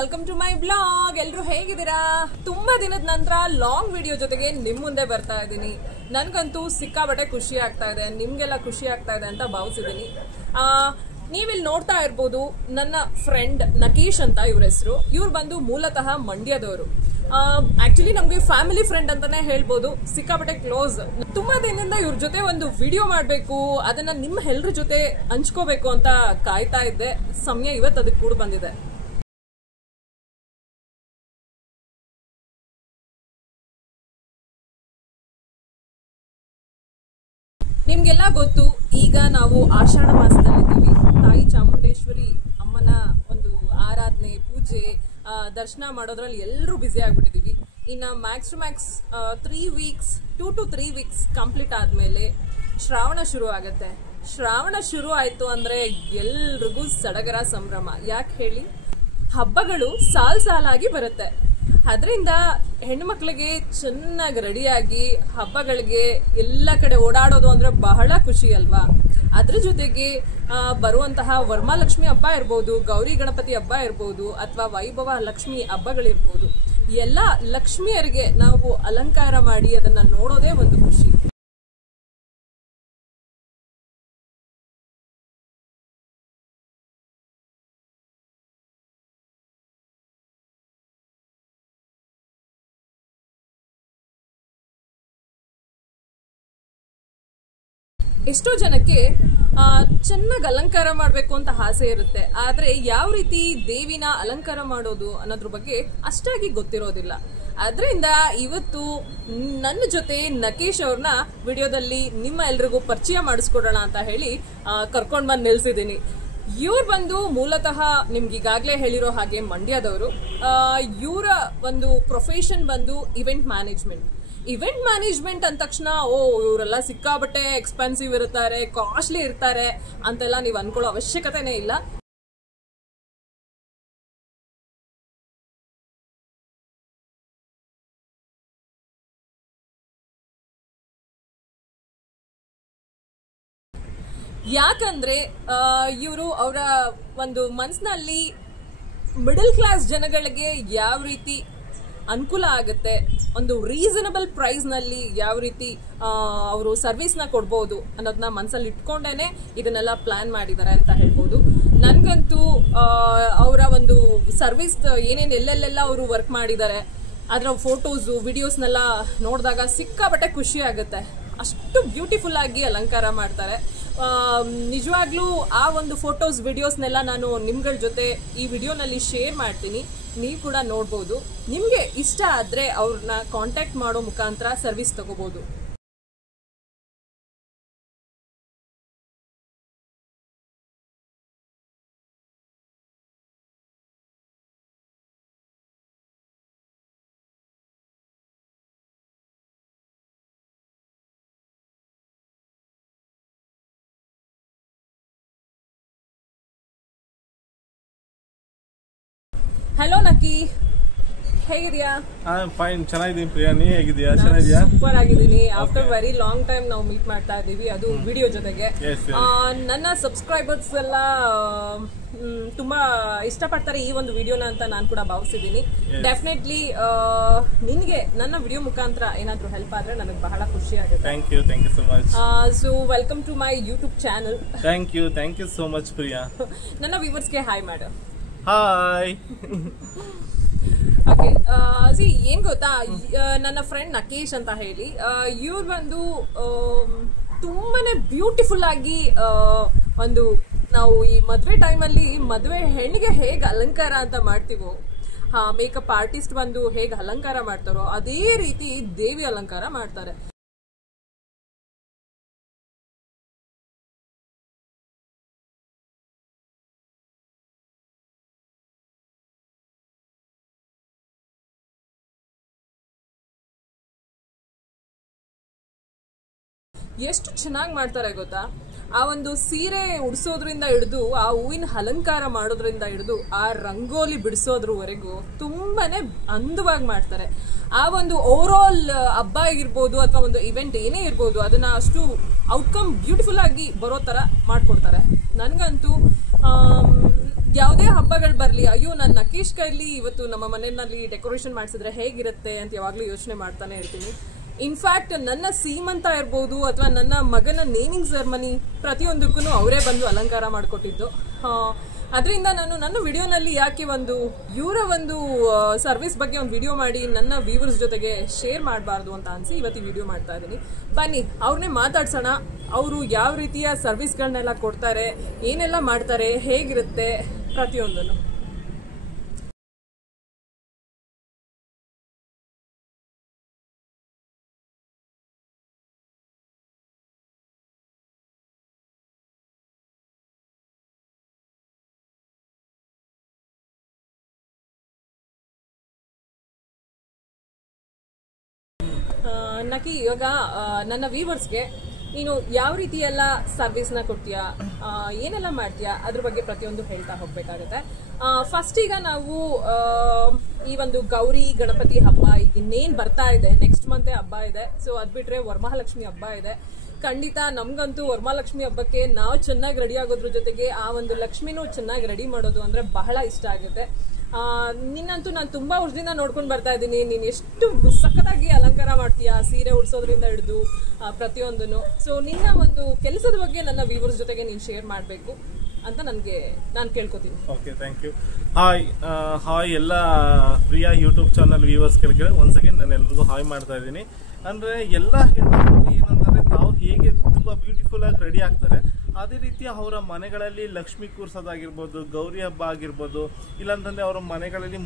Welcome to my blog. ಎಲ್ಲರೂ ಹೇಗಿದ್ದೀರಾ? ತುಂಬಾ ದಿನದ ನಂತರ ಲಾಂಗ್ ವಿಡಿಯೋ ಜೊತೆಗೆ ನಿಮ್ ಮುಂದೆ ಬರ್ತಾ ಇದ್ದೀನಿ. ನನ್ಗಂತೂ ಸಿಕ್ಕಾಬಟ್ಟೆ ಖುಷಿ ಆಗ್ತಾ ಇದೆ, ನಿಮ್ಗೆಲ್ಲ ಖುಷಿ ಆಗ್ತಾ ಇದೆ ಅಂತ ಭಾವಿಸಿದೀನಿ. ನೀವಿಲ್ಲಿ ನೋಡ್ತಾ ಇರ್ಬೋದು, ನನ್ನ ಫ್ರೆಂಡ್ ನಕೇಶ್ ಅಂತ ಇವ್ರ ಹೆಸರು. ಇವ್ರು ಬಂದು ಮೂಲತಃ ಮಂಡ್ಯದವರು. ಆಕ್ಚುಲಿ ನಮ್ಗೆ ಫ್ಯಾಮಿಲಿ ಫ್ರೆಂಡ್ ಅಂತಾನೆ ಹೇಳ್ಬೋದು, ಸಿಕ್ಕಾಪಟ್ಟೆ ಕ್ಲೋಸ್. ತುಂಬಾ ದಿನದಿಂದ ಇವ್ರ ಜೊತೆ ಒಂದು ವಿಡಿಯೋ ಮಾಡ್ಬೇಕು, ಅದನ್ನ ನಿಮ್ಮ ಎಲ್ಲರ ಜೊತೆ ಹಂಚ್ಕೋಬೇಕು ಅಂತ ಕಾಯ್ತಾ ಇದ್ದೆ. ಸಮಯ ಇವತ್ತು ಅದಕ್ಕೆ ಕೂಡ ಬಂದಿದೆ. ನಿಮ್ಗೆಲ್ಲ ಗೊತ್ತು, ಈಗ ನಾವು ಆಷಾಢ ಮಾಸದಲ್ಲಿದ್ದೀವಿ. ತಾಯಿ ಚಾಮುಂಡೇಶ್ವರಿ ಅಮ್ಮನ ಒಂದು ಆರಾಧನೆ, ಪೂಜೆ, ದರ್ಶನ ಮಾಡೋದ್ರಲ್ಲಿ ಎಲ್ಲರೂ ಬ್ಯುಸಿ ಆಗ್ಬಿಟ್ಟಿದೀವಿ. ಇನ್ನು max to max 2 to 3 weeks complete ಆದ್ಮೇಲೆ ಶ್ರಾವಣ ಶುರು ಆಗತ್ತೆ. ಶ್ರಾವಣ ಶುರು ಆಯ್ತು ಅಂದ್ರೆ ಎಲ್ರಿಗೂ ಸಡಗರ ಸಂಭ್ರಮ. ಯಾಕೆ ಹೇಳಿ? ಹಬ್ಬಗಳು ಸಾಲಾಗಿ ಬರುತ್ತೆ. ಅದರಿಂದ ಹೆಣ್ಮಕ್ಳಿಗೆ ಚೆನ್ನಾಗಿ ರೆಡಿಯಾಗಿ ಹಬ್ಬಗಳಿಗೆ ಎಲ್ಲ ಕಡೆ ಓಡಾಡೋದು ಅಂದ್ರೆ ಬಹಳ ಖುಷಿ ಅಲ್ವಾ? ಅದ್ರ ಜೊತೆಗೆ ಬರುವಂತಹ ವರಮಹಾಲಕ್ಷ್ಮಿ ಹಬ್ಬ ಇರ್ಬೋದು, ಗೌರಿ ಗಣಪತಿ ಹಬ್ಬ ಇರ್ಬೋದು, ಅಥವಾ ವೈಭವ ಲಕ್ಷ್ಮಿ ಹಬ್ಬಗಳಿರ್ಬೋದು, ಎಲ್ಲ ಲಕ್ಷ್ಮಿಯರಿಗೆ ನಾವು ಅಲಂಕಾರ ಮಾಡಿ ಅದನ್ನ ನೋಡೋದೇ ಒಂದು ಖುಷಿ. ಎಷ್ಟೋ ಜನಕ್ಕೆ ಚೆನ್ನಾಗಿ ಅಲಂಕಾರ ಮಾಡಬೇಕು ಅಂತ ಆಸೆ ಇರುತ್ತೆ, ಆದ್ರೆ ಯಾವ ರೀತಿ ದೇವಿನ ಅಲಂಕಾರ ಮಾಡೋದು ಅನ್ನೋದ್ರ ಬಗ್ಗೆ ಅಷ್ಟಾಗಿ ಗೊತ್ತಿರೋದಿಲ್ಲ. ಅದರಿಂದ ಇವತ್ತು ನನ್ನ ಜೊತೆ ನಕೇಶ್ ಅವ್ರನ್ನ ವಿಡಿಯೋದಲ್ಲಿ ನಿಮ್ಮ ಎಲ್ರಿಗೂ ಪರಿಚಯ ಮಾಡಿಸ್ಕೊಡೋಣ ಅಂತ ಹೇಳಿ ಕರ್ಕೊಂಡ್ ಬಂದು ನಿಲ್ಸಿದ್ದೀನಿ. ಇವ್ರು ಬಂದು ಮೂಲತಃ ನಿಮ್ಗೆ ಈಗಾಗಲೇ ಹೇಳಿರೋ ಹಾಗೆ ಮಂಡ್ಯದವರು. ಇವರ ಒಂದು ಪ್ರೊಫೆಷನ್ ಬಂದು ಇವೆಂಟ್ ಮ್ಯಾನೇಜ್ಮೆಂಟ್. ಇವೆಂಟ್ ಮ್ಯಾನೇಜ್ಮೆಂಟ್ ಅಂದ ತಕ್ಷಣ ಇವರೆಲ್ಲ ಸಿಕ್ಕಾಬಟ್ಟೆ ಎಕ್ಸ್ಪೆನ್ಸಿವ್ ಇರ್ತಾರೆ, ಕಾಸ್ಟ್ಲಿ ಇರ್ತಾರೆ ಅಂತೆಲ್ಲ ನೀವು ಅನ್ಕೊಳ್ಳೋ ಅವಶ್ಯಕತೆನೇ ಇಲ್ಲ. ಯಾಕಂದ್ರೆ ಇವರು ಅವರ ಒಂದು ಮನಸ್ಸಿನಲ್ಲಿ ಮಿಡಲ್ ಕ್ಲಾಸ್ ಜನಗಳಿಗೆ ಯಾವ ರೀತಿ ಅನುಕೂಲ ಆಗುತ್ತೆ, ಒಂದು ರೀಸನಬಲ್ ಪ್ರೈಸ್ ನಲ್ಲಿ ಯಾವ ರೀತಿ ಅವರು ಸರ್ವಿಸ್ ನ ಕೊಡ್ಬೋದು ಅನ್ನೋದನ್ನ ಮನಸ್ಸಲ್ಲಿ ಇಟ್ಕೊಂಡೇನೆ ಇದನ್ನೆಲ್ಲ ಪ್ಲಾನ್ ಮಾಡಿದ್ದಾರೆ ಅಂತ ಹೇಳ್ಬೋದು. ನನ್ಗಂತೂ ಅವರ ಒಂದು ಸರ್ವಿಸ್ ಏನೇನು ಎಲ್ಲೆಲ್ಲೆಲ್ಲ ಅವರು ವರ್ಕ್ ಮಾಡಿದ್ದಾರೆ ಅದರ ಫೋಟೋಸು ವಿಡಿಯೋಸ್ನೆಲ್ಲ ನೋಡಿದಾಗ ಸಿಕ್ಕಾಬಟ್ಟೆ ಖುಷಿ ಆಗುತ್ತೆ. ಅಷ್ಟು ಬ್ಯೂಟಿಫುಲ್ ಆಗಿ ಅಲಂಕಾರ ಮಾಡ್ತಾರೆ. ನಿಜವಾಗ್ಲೂ ಆ ಒಂದು ಫೋಟೋಸ್ ವಿಡಿಯೋಸ್ನೆಲ್ಲ ನಾನು ನಿಮ್ಗಳ ಜೊತೆ ಈ ವಿಡಿಯೋನಲ್ಲಿ ಶೇರ್ ಮಾಡ್ತೀನಿ, ನೀವು ಕೂಡ ನೋಡ್ಬೋದು. ನಿಮಗೆ ಇಷ್ಟ ಆದ್ರೆ ಅವ್ರನ್ನ ಕಾಂಟ್ಯಾಕ್ಟ್ ಮಾಡೋ ಮುಖಾಂತರ ಸರ್ವಿಸ್ ತಗೋಬಹುದು. ಹಲೋ ನಕಿ, ಹೇಗಿದ್ಯಾ? ಫೈನ್, ಚೆನ್ನಾಗಿದ್ದೀನಿ ಪ್ರಿಯಾ. ನೀ ಹೇಗಿದ್ಯಾ? ಚೆನ್ನಾಗಿದ್ಯಾ? ಸೂಪರ್ ಆಗಿದ್ದೀನಿ. ಆಫ್ಟರ್ ವೆರಿ ಲಾಂಗ್ ಟೈಮ್ ನಾವು ಮೀಟ್ ಮಾಡ್ತಾ ಇದ್ದೀವಿ, ಅದು ವಿಡಿಯೋ ಜೊತೆಗೆ. ನನ್ನ ಸಬ್ಸ್ಕ್ರೈಬರ್ಸ್ ಎಲ್ಲ ತುಂಬಾ ಇಷ್ಟಪಡ್ತಾರೆ ಈ ಒಂದು ವಿಡಿಯೋನ ಅಂತ ನಾನು ಕೂಡ ಭಾವಿಸಿದ್ದೀನಿ. ಡೆಫಿನೆಟ್ಲಿ ನಿನ್ಗೆ ನನ್ನ ವಿಡಿಯೋ ಮುಖಾಂತರ ಏನಾದ್ರೂ ಹೆಲ್ಪ್ ಆದ್ರೆ ನನಗೆ ಬಹಳ ಖುಷಿ ಆಗುತ್ತೆ. Thank you so much. So welcome to my YouTube channel. Thank you so much Priya. ನನ್ನ ವ್ಯೂವರ್ಸ್ಗೆ ಹಾಯ್ ಮಾಡು. ಹಾಯ್. ಓಕೆ, ಏನ್ ಗೊತ್ತಾ, ನನ್ನ ಫ್ರೆಂಡ್ ನಕೇಶ್ ಅಂತ ಹೇಳಿ, ಇವ್ರು ಬಂದು ತುಂಬಾನೇ ಬ್ಯೂಟಿಫುಲ್ ಆಗಿ ಒಂದು ನಾವು ಈ ಮದ್ವೆ ಟೈಮಲ್ಲಿ ಮದ್ವೆ ಹೆಣ್ಣಿಗೆ ಹೇಗೆ ಅಲಂಕಾರ ಅಂತ ಮಾಡ್ತೀವೋ, ಮೇಕಪ್ ಆರ್ಟಿಸ್ಟ್ ಬಂದು ಹೇಗೆ ಅಲಂಕಾರ ಮಾಡ್ತಾರೋ ಅದೇ ರೀತಿ ದೇವಿ ಅಲಂಕಾರ ಮಾಡ್ತಾರೆ. ಎಷ್ಟು ಚೆನ್ನಾಗಿ ಮಾಡ್ತಾರೆ ಗೊತ್ತಾ? ಆ ಒಂದು ಸೀರೆ ಉಡಿಸೋದ್ರಿಂದ ಹಿಡಿದು, ಆ ಹೂವಿನ ಅಲಂಕಾರ ಮಾಡೋದ್ರಿಂದ ಹಿಡಿದು, ಆ ರಂಗೋಲಿ ಬಿಡಿಸೋದ್ರವರೆಗೂ ತುಂಬಾನೇ ಅಂದವಾಗಿ ಮಾಡ್ತಾರೆ. ಆ ಒಂದು ಓವರ್ ಆಲ್ ಹಬ್ಬ ಇರ್ಬೋದು ಅಥವಾ ಒಂದು ಇವೆಂಟ್ ಏನೇ ಇರ್ಬೋದು, ಅದನ್ನ ಅಷ್ಟು ಔಟ್ಕಮ್ ಬ್ಯೂಟಿಫುಲ್ ಆಗಿ ಬರೋ ತರ ಮಾಡ್ಕೊಡ್ತಾರೆ. ನನಗಂತೂ ಯಾವುದೇ ಹಬ್ಬಗಳು ಬರ್ಲಿ, ಅಯ್ಯೋ ನನ್ನ ನಕೇಶ್ ಕೈಲಿ ಇವತ್ತು ನಮ್ಮ ಮನೆಯಲ್ಲಿ ಡೆಕೋರೇಷನ್ ಮಾಡಿಸಿದ್ರೆ ಹೇಗಿರುತ್ತೆ ಅಂತ ಯಾವಾಗ್ಲೂ ಯೋಚನೆ ಮಾಡ್ತಾನೆ ಇರ್ತೀನಿ. ಇನ್ಫ್ಯಾಕ್ಟ್ ನನ್ನ ಸೀಮಂತ ಇರ್ಬೋದು ಅಥವಾ ನನ್ನ ಮಗನ ನೇಮಿಂಗ್ ಸೆರೆಮನಿ ಪ್ರತಿಯೊಂದಕ್ಕೂ ಅವರೇ ಬಂದು ಅಲಂಕಾರ ಮಾಡಿಕೊಟ್ಟಿದ್ದು. ಅದರಿಂದ ನಾನು ನನ್ನ ವಿಡಿಯೋನಲ್ಲಿ ಯಾಕೆ ಇವರ ಒಂದು ಸರ್ವಿಸ್ ಬಗ್ಗೆ ಒಂದು ವಿಡಿಯೋ ಮಾಡಿ ನನ್ನ ವ್ಯೂವರ್ಸ್ ಜೊತೆಗೆ ಶೇರ್ ಮಾಡಬಾರ್ದು ಅಂತ ಅನಿಸಿ ಇವತ್ತು ವಿಡಿಯೋ ಮಾಡ್ತಾ ಇದ್ದೀನಿ. ಬನ್ನಿ ಅವ್ರನ್ನೇ ಮಾತಾಡ್ಸೋಣ. ಅವರು ಯಾವ ರೀತಿಯ ಸರ್ವಿಸ್ಗಳನ್ನೆಲ್ಲ ಕೊಡ್ತಾರೆ, ಏನೆಲ್ಲ ಮಾಡ್ತಾರೆ, ಹೇಗಿರುತ್ತೆ ಪ್ರತಿಯೊಂದನ್ನು. ನಕಿ, ಇವಾಗ ನನ್ನ ವ್ಯೂವರ್ಸ್ಗೆ ನೀನು ಯಾವ ರೀತಿ ಎಲ್ಲ ಸರ್ವಿಸ್ನ ಕೊಡ್ತೀಯಾ, ಏನೆಲ್ಲ ಮಾಡ್ತೀಯಾ, ಅದ್ರ ಬಗ್ಗೆ ಪ್ರತಿಯೊಂದು ಹೇಳ್ತಾ ಹೋಗ್ಬೇಕಾಗುತ್ತೆ. ಫಸ್ಟ್ ಈಗ ನಾವು ಈ ಒಂದು ಗೌರಿ ಗಣಪತಿ ಹಬ್ಬ ಈಗ ಇನ್ನೇನು ಬರ್ತಾ ಇದೆ, ನೆಕ್ಸ್ಟ್ ಮಂತೇ ಹಬ್ಬ ಇದೆ. ಸೊ ಅದು ಬಿಟ್ರೆ ವರಮಹಾಲಕ್ಷ್ಮಿ ಹಬ್ಬ ಇದೆ. ಖಂಡಿತ ನಮ್ಗಂತೂ ವರಮಹಾಲಕ್ಷ್ಮಿ ಹಬ್ಬಕ್ಕೆ ನಾವು ಚೆನ್ನಾಗಿ ರೆಡಿ ಆಗೋದ್ರ ಜೊತೆಗೆ ಆ ಒಂದು ಲಕ್ಷ್ಮಿನೂ ಚೆನ್ನಾಗಿ ರೆಡಿ ಮಾಡೋದು ಅಂದ್ರೆ ಬಹಳ ಇಷ್ಟ ಆಗುತ್ತೆ. ನಿನ್ನಂತೂ ನಾನು ತುಂಬಾ ವರ್ಷದಿಂದ ನೋಡ್ಕೊಂಡು ಬರ್ತಾ ಇದ್ದೀನಿ. ನೀನು ಎಷ್ಟು ಸಖತ್ತಾಗಿ ಅಲಂಕಾರ ಮಾಡ್ತೀಯಾ, ಸೀರೆ ಉಡ್ಸೋದ್ರಿಂದ ಹಿಡಿದು ಪ್ರತಿಯೊಂದನ್ನು. ಸೊ ನಿನ್ನ ಒಂದು ಕೆಲಸದ ಬಗ್ಗೆ ನನ್ನ ವ್ಯೂವರ್ಸ್ ಜೊತೆಗೆ ನೀನು ಶೇರ್ ಮಾಡಬೇಕು ಅಂತ ನಾನು ಕೇಳ್ಕೊತೀನಿ. Okay, thank you. ಹಾಯ್ ಎಲ್ಲ ಪ್ರಿಯಾ ಯೂಟ್ಯೂಬ್ ಚಾನಲ್ ವ್ಯೂವರ್ಸ್ಗಳಿಗೆ ಒನ್ಸ್ ಅಗೇನ್ ನಾನು ಎಲ್ರಿಗೂ ಹಾಯ್ ಮಾಡ್ತಾ ಇದ್ದೀನಿ. ಅಂದರೆ ಎಲ್ಲ ಹೆಣ್ಮಕ್ಳು ಏನಂದರೆ ತಾವು ಹೇಗೆ ತುಂಬ ಬ್ಯೂಟಿಫುಲ್ ಆಗಿ ರೆಡಿ ಆಗ್ತಾರೆ, ಅದೇ ರೀತಿ ಅವರ ಮನೆಗಳಲ್ಲಿ ಲಕ್ಷ್ಮಿ ಕೂರ್ಸೋದಾಗಿರ್ಬೋದು, ಗೌರಿ ಹಬ್ಬ ಆಗಿರ್ಬೋದು, ಇಲ್ಲಾಂತಂದರೆ ಅವರ ಮನೆಗಳಲ್ಲಿ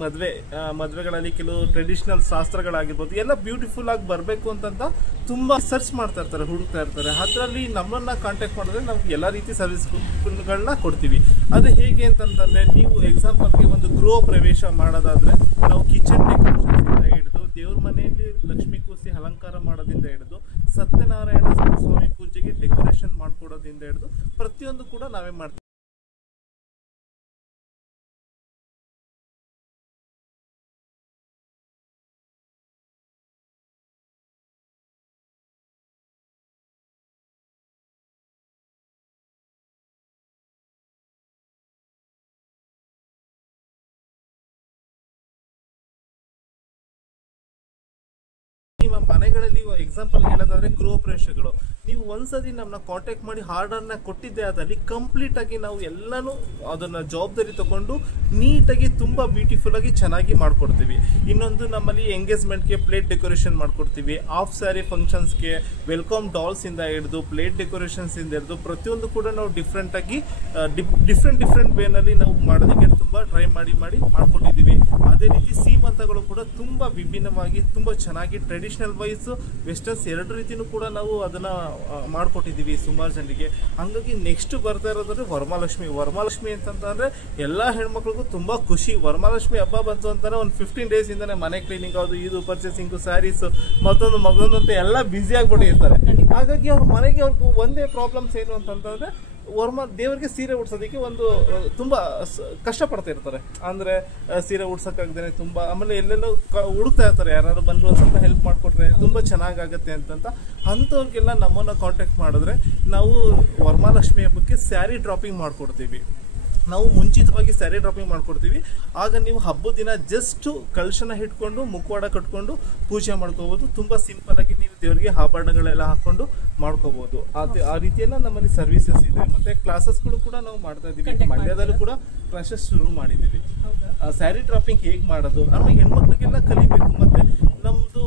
ಮದುವೆಗಳಲ್ಲಿ ಕೆಲವು ಟ್ರೆಡಿಷನಲ್ ಶಾಸ್ತ್ರಗಳಾಗಿರ್ಬೋದು, ಎಲ್ಲ ಬ್ಯೂಟಿಫುಲ್ ಆಗಿ ಬರಬೇಕು ಅಂತಂತ ತುಂಬ ಸರ್ಚ್ ಮಾಡ್ತಾ ಇರ್ತಾರೆ, ಹುಡುಕ್ತಾ ಇರ್ತಾರೆ. ಅದರಲ್ಲಿ ನಮ್ಮನ್ನು ಕಾಂಟ್ಯಾಕ್ಟ್ ಮಾಡಿದ್ರೆ ನಾವು ಎಲ್ಲ ರೀತಿ ಸರ್ವಿಸ್ಗಳನ್ನ ಕೊಡ್ತೀವಿ. ಅದು ಹೇಗೆ ಅಂತಂತಂದರೆ, ನೀವು ಎಕ್ಸಾಂಪಲ್ಗೆ ಒಂದು ಗೃಹ ಪ್ರವೇಶ ಮಾಡೋದಾದರೆ ನಾವು ಕಿಚನ್ ಡೆಕೋರೇಷನ್ಸಿಂದ ಹಿಡಿದು ದೇವ್ರ ಮನೆಯಲ್ಲಿ ಲಕ್ಷ್ಮೀ ಕೂರಿಸಿ ಅಲಂಕಾರ ಮಾಡೋದ್ರಿಂದ ಹಿಡಿದು ಸತ್ಯನಾರಾಯಣ ಸ್ವಾಮಿ ಪೂಜೆಗೆ ಡೆಕೋರೇಷನ್ ಮಾಡ್ಕೊಡೋದ್ರಿಂದ ಹಿಡಿದು ಪ್ರತಿಯೊಂದು ಕೂಡ ನಾವೇ ಮಾಡ್ತೀವಿ. ನಿಮ್ಮ ಮನೆಗಳಲ್ಲಿ ಎಕ್ಸಾಂಪಲ್ ಹೇಳೋದಾದ್ರೆ ಗೃಹ ಪ್ರವೇಶಗಳು, ನೀವು ಒಂದ್ಸತಿ ನಮ್ಮನ್ನ ಕಾಂಟ್ಯಾಕ್ಟ್ ಮಾಡಿ ಆರ್ಡರ್ನ ಕೊಟ್ಟಿದ್ದೆ ಆದಲ್ಲಿ ಕಂಪ್ಲೀಟ್ ಆಗಿ ನಾವು ಎಲ್ಲನೂ ಅದನ್ನ ಜವಾಬ್ದಾರಿ ತಗೊಂಡು ನೀಟಾಗಿ ತುಂಬಾ ಬ್ಯೂಟಿಫುಲ್ ಆಗಿ ಚೆನ್ನಾಗಿ ಮಾಡ್ಕೊಡ್ತೀವಿ. ಇನ್ನೊಂದು ನಮ್ಮಲ್ಲಿ ಎಂಗೇಜ್ಮೆಂಟ್ಗೆ ಪ್ಲೇಟ್ ಡೆಕೋರೇಷನ್ ಮಾಡ್ಕೊಡ್ತೀವಿ, ಆಫ್ ಸ್ಯಾರಿ ಫಂಕ್ಷನ್ಸ್ಗೆ ವೆಲ್ಕಮ್ ಡಾಲ್ಸ್ ಇಂದ ಹಿಡಿದು ಪ್ಲೇಟ್ ಡೆಕೋರೇಷನ್ಸ್ ಇಂದ ಹಿಡಿದು ಪ್ರತಿಯೊಂದು ಕೂಡ ನಾವು ಡಿಫ್ರೆಂಟ್ ಆಗಿ ಡಿಫ್ರೆಂಟ್ ವೇನಲ್ಲಿ ನಾವು ಮಾಡೋದಕ್ಕೆ ತುಂಬಾ ಟ್ರೈ ಮಾಡಿ ಮಾಡ್ಕೊಟ್ಟಿದ್ದೀವಿ. ಅದೇ ರೀತಿ ಸೀಮಂತಗಳು ಕೂಡ ತುಂಬಾ ವಿಭಿನ್ನವಾಗಿ ತುಂಬಾ ಚೆನ್ನಾಗಿ ಟ್ರೆಡಿಷನಲ್ ವೈಸ್ ವೆಸ್ಟರ್ನ್ಸ್ ಎರಡು ರೀತಿನೂ ಕೂಡ ನಾವು ಅದನ್ನ ಮಾಡ್ಕೊಟ್ಟಿದ್ದೀವಿ ಸುಮಾರು ಜನರಿಗೆ. ಹಂಗಾಗಿ ನೆಕ್ಸ್ಟ್ ಬರ್ತಾ ಇರೋದ್ರೆ ವರಮಹಾಲಕ್ಷ್ಮಿ ಅಂತಂದ್ರೆ ಎಲ್ಲಾ ಹೆಣ್ಮಕ್ಳಿಗೂ ತುಂಬಾ ಖುಷಿ. ವರಮಹಾಲಕ್ಷ್ಮಿ ಹಬ್ಬ ಬಂತು ಅಂತಾನೆ ಒಂದು 15 days ಇಂದಾನೆ ಮನೆ ಕ್ಲೀನಿಂಗ್ ಆಗೋದು, ಇದು ಪರ್ಚೇಸಿಂಗ್, ಸ್ಯಾರೀಸ್, ಮತ್ತೊಂದು ಅಂತ ಎಲ್ಲ ಬ್ಯುಸಿ ಆಗ್ಬಿಟ್ಟಿರ್ತಾರೆ. ಹಾಗಾಗಿ ಅವ್ರ ಮನೆಗೆ ಅವ್ರಿಗೆ ಒಂದೇ ಪ್ರಾಬ್ಲಮ್ಸ್ ಏನು ಅಂತಂದ್ರೆ ದೇವರಿಗೆ ಸೀರೆ ಉಡ್ಸೋದಕ್ಕೆ ಒಂದು ತುಂಬಾ ಕಷ್ಟಪಡ್ತಾ ಇರ್ತಾರೆ. ಅಂದ್ರೆ ಸೀರೆ ಉಡ್ಸಕ್ಕಾಗ್ದೇನೆ ತುಂಬಾ, ಆಮೇಲೆ ಎಲ್ಲೆಲ್ಲೋ ಹುಡುಕ್ತಾ ಇರ್ತಾರೆ, ಯಾರು ಬಂದ್ರು ಒಂದು ಸ್ವಲ್ಪ ಹೆಲ್ಪ್ ಮಾಡ್ಕೊಟ್ರೆ ತುಂಬಾ ಚೆನ್ನಾಗಾಗತ್ತೆ ಅಂಥವ್ರಿಗೆಲ್ಲ ನಮ್ಮನ್ನ ಕಾಂಟ್ಯಾಕ್ಟ್ ಮಾಡಿದ್ರೆ ನಾವು ವರಮಹಾಲಕ್ಷ್ಮಿ ಹಬ್ಬಕ್ಕೆ ಸ್ಯಾರಿ ಡ್ರಾಪಿಂಗ್ ಮಾಡ್ಕೊಡ್ತೀವಿ. ನಾವು ಮುಂಚಿತವಾಗಿ ಸ್ಯಾರಿ ಡ್ರಾಪಿಂಗ್ ಮಾಡ್ಕೊಡ್ತೀವಿ. ಆಗ ನೀವು ಹಬ್ಬದ ದಿನ ಜಸ್ಟ್ ಕಲಶನ ಇಟ್ಕೊಂಡು ಮುಖವಾಡ ಕಟ್ಕೊಂಡು ಪೂಜೆ ಮಾಡ್ಕೋಬಹುದು. ತುಂಬಾ ಸಿಂಪಲ್ ಆಗಿ ನೀವು ದೇವರಿಗೆ ಆಭರಣಗಳೆಲ್ಲ ಹಾಕೊಂಡು ಮಾಡ್ಕೋಬಹುದು. ಆ ರೀತಿಯೆಲ್ಲ ನಮ್ಮಲ್ಲಿ ಸರ್ವಿಸಸ್ ಇದೆ. ಮತ್ತೆ ಕ್ಲಾಸಸ್ಗಳು ಕೂಡ ನಾವು ಮಾಡ್ತಾ ಇದೀವಿ. ಮಂಡ್ಯದಲ್ಲೂ ಕೂಡ ಕ್ಲಾಸಸ್ ಶುರು ಮಾಡಿದ್ದೀವಿ. ಸ್ಯಾರಿ ಡ್ರಾಪಿಂಗ್ ಹೇಗೆ ಮಾಡೋದು, ಆಮೇಲೆ ಹೆಣ್ಮಕ್ಳಿಗೆಲ್ಲ ಕಲಿಬೇಕು. ಮತ್ತೆ ನಮ್ದು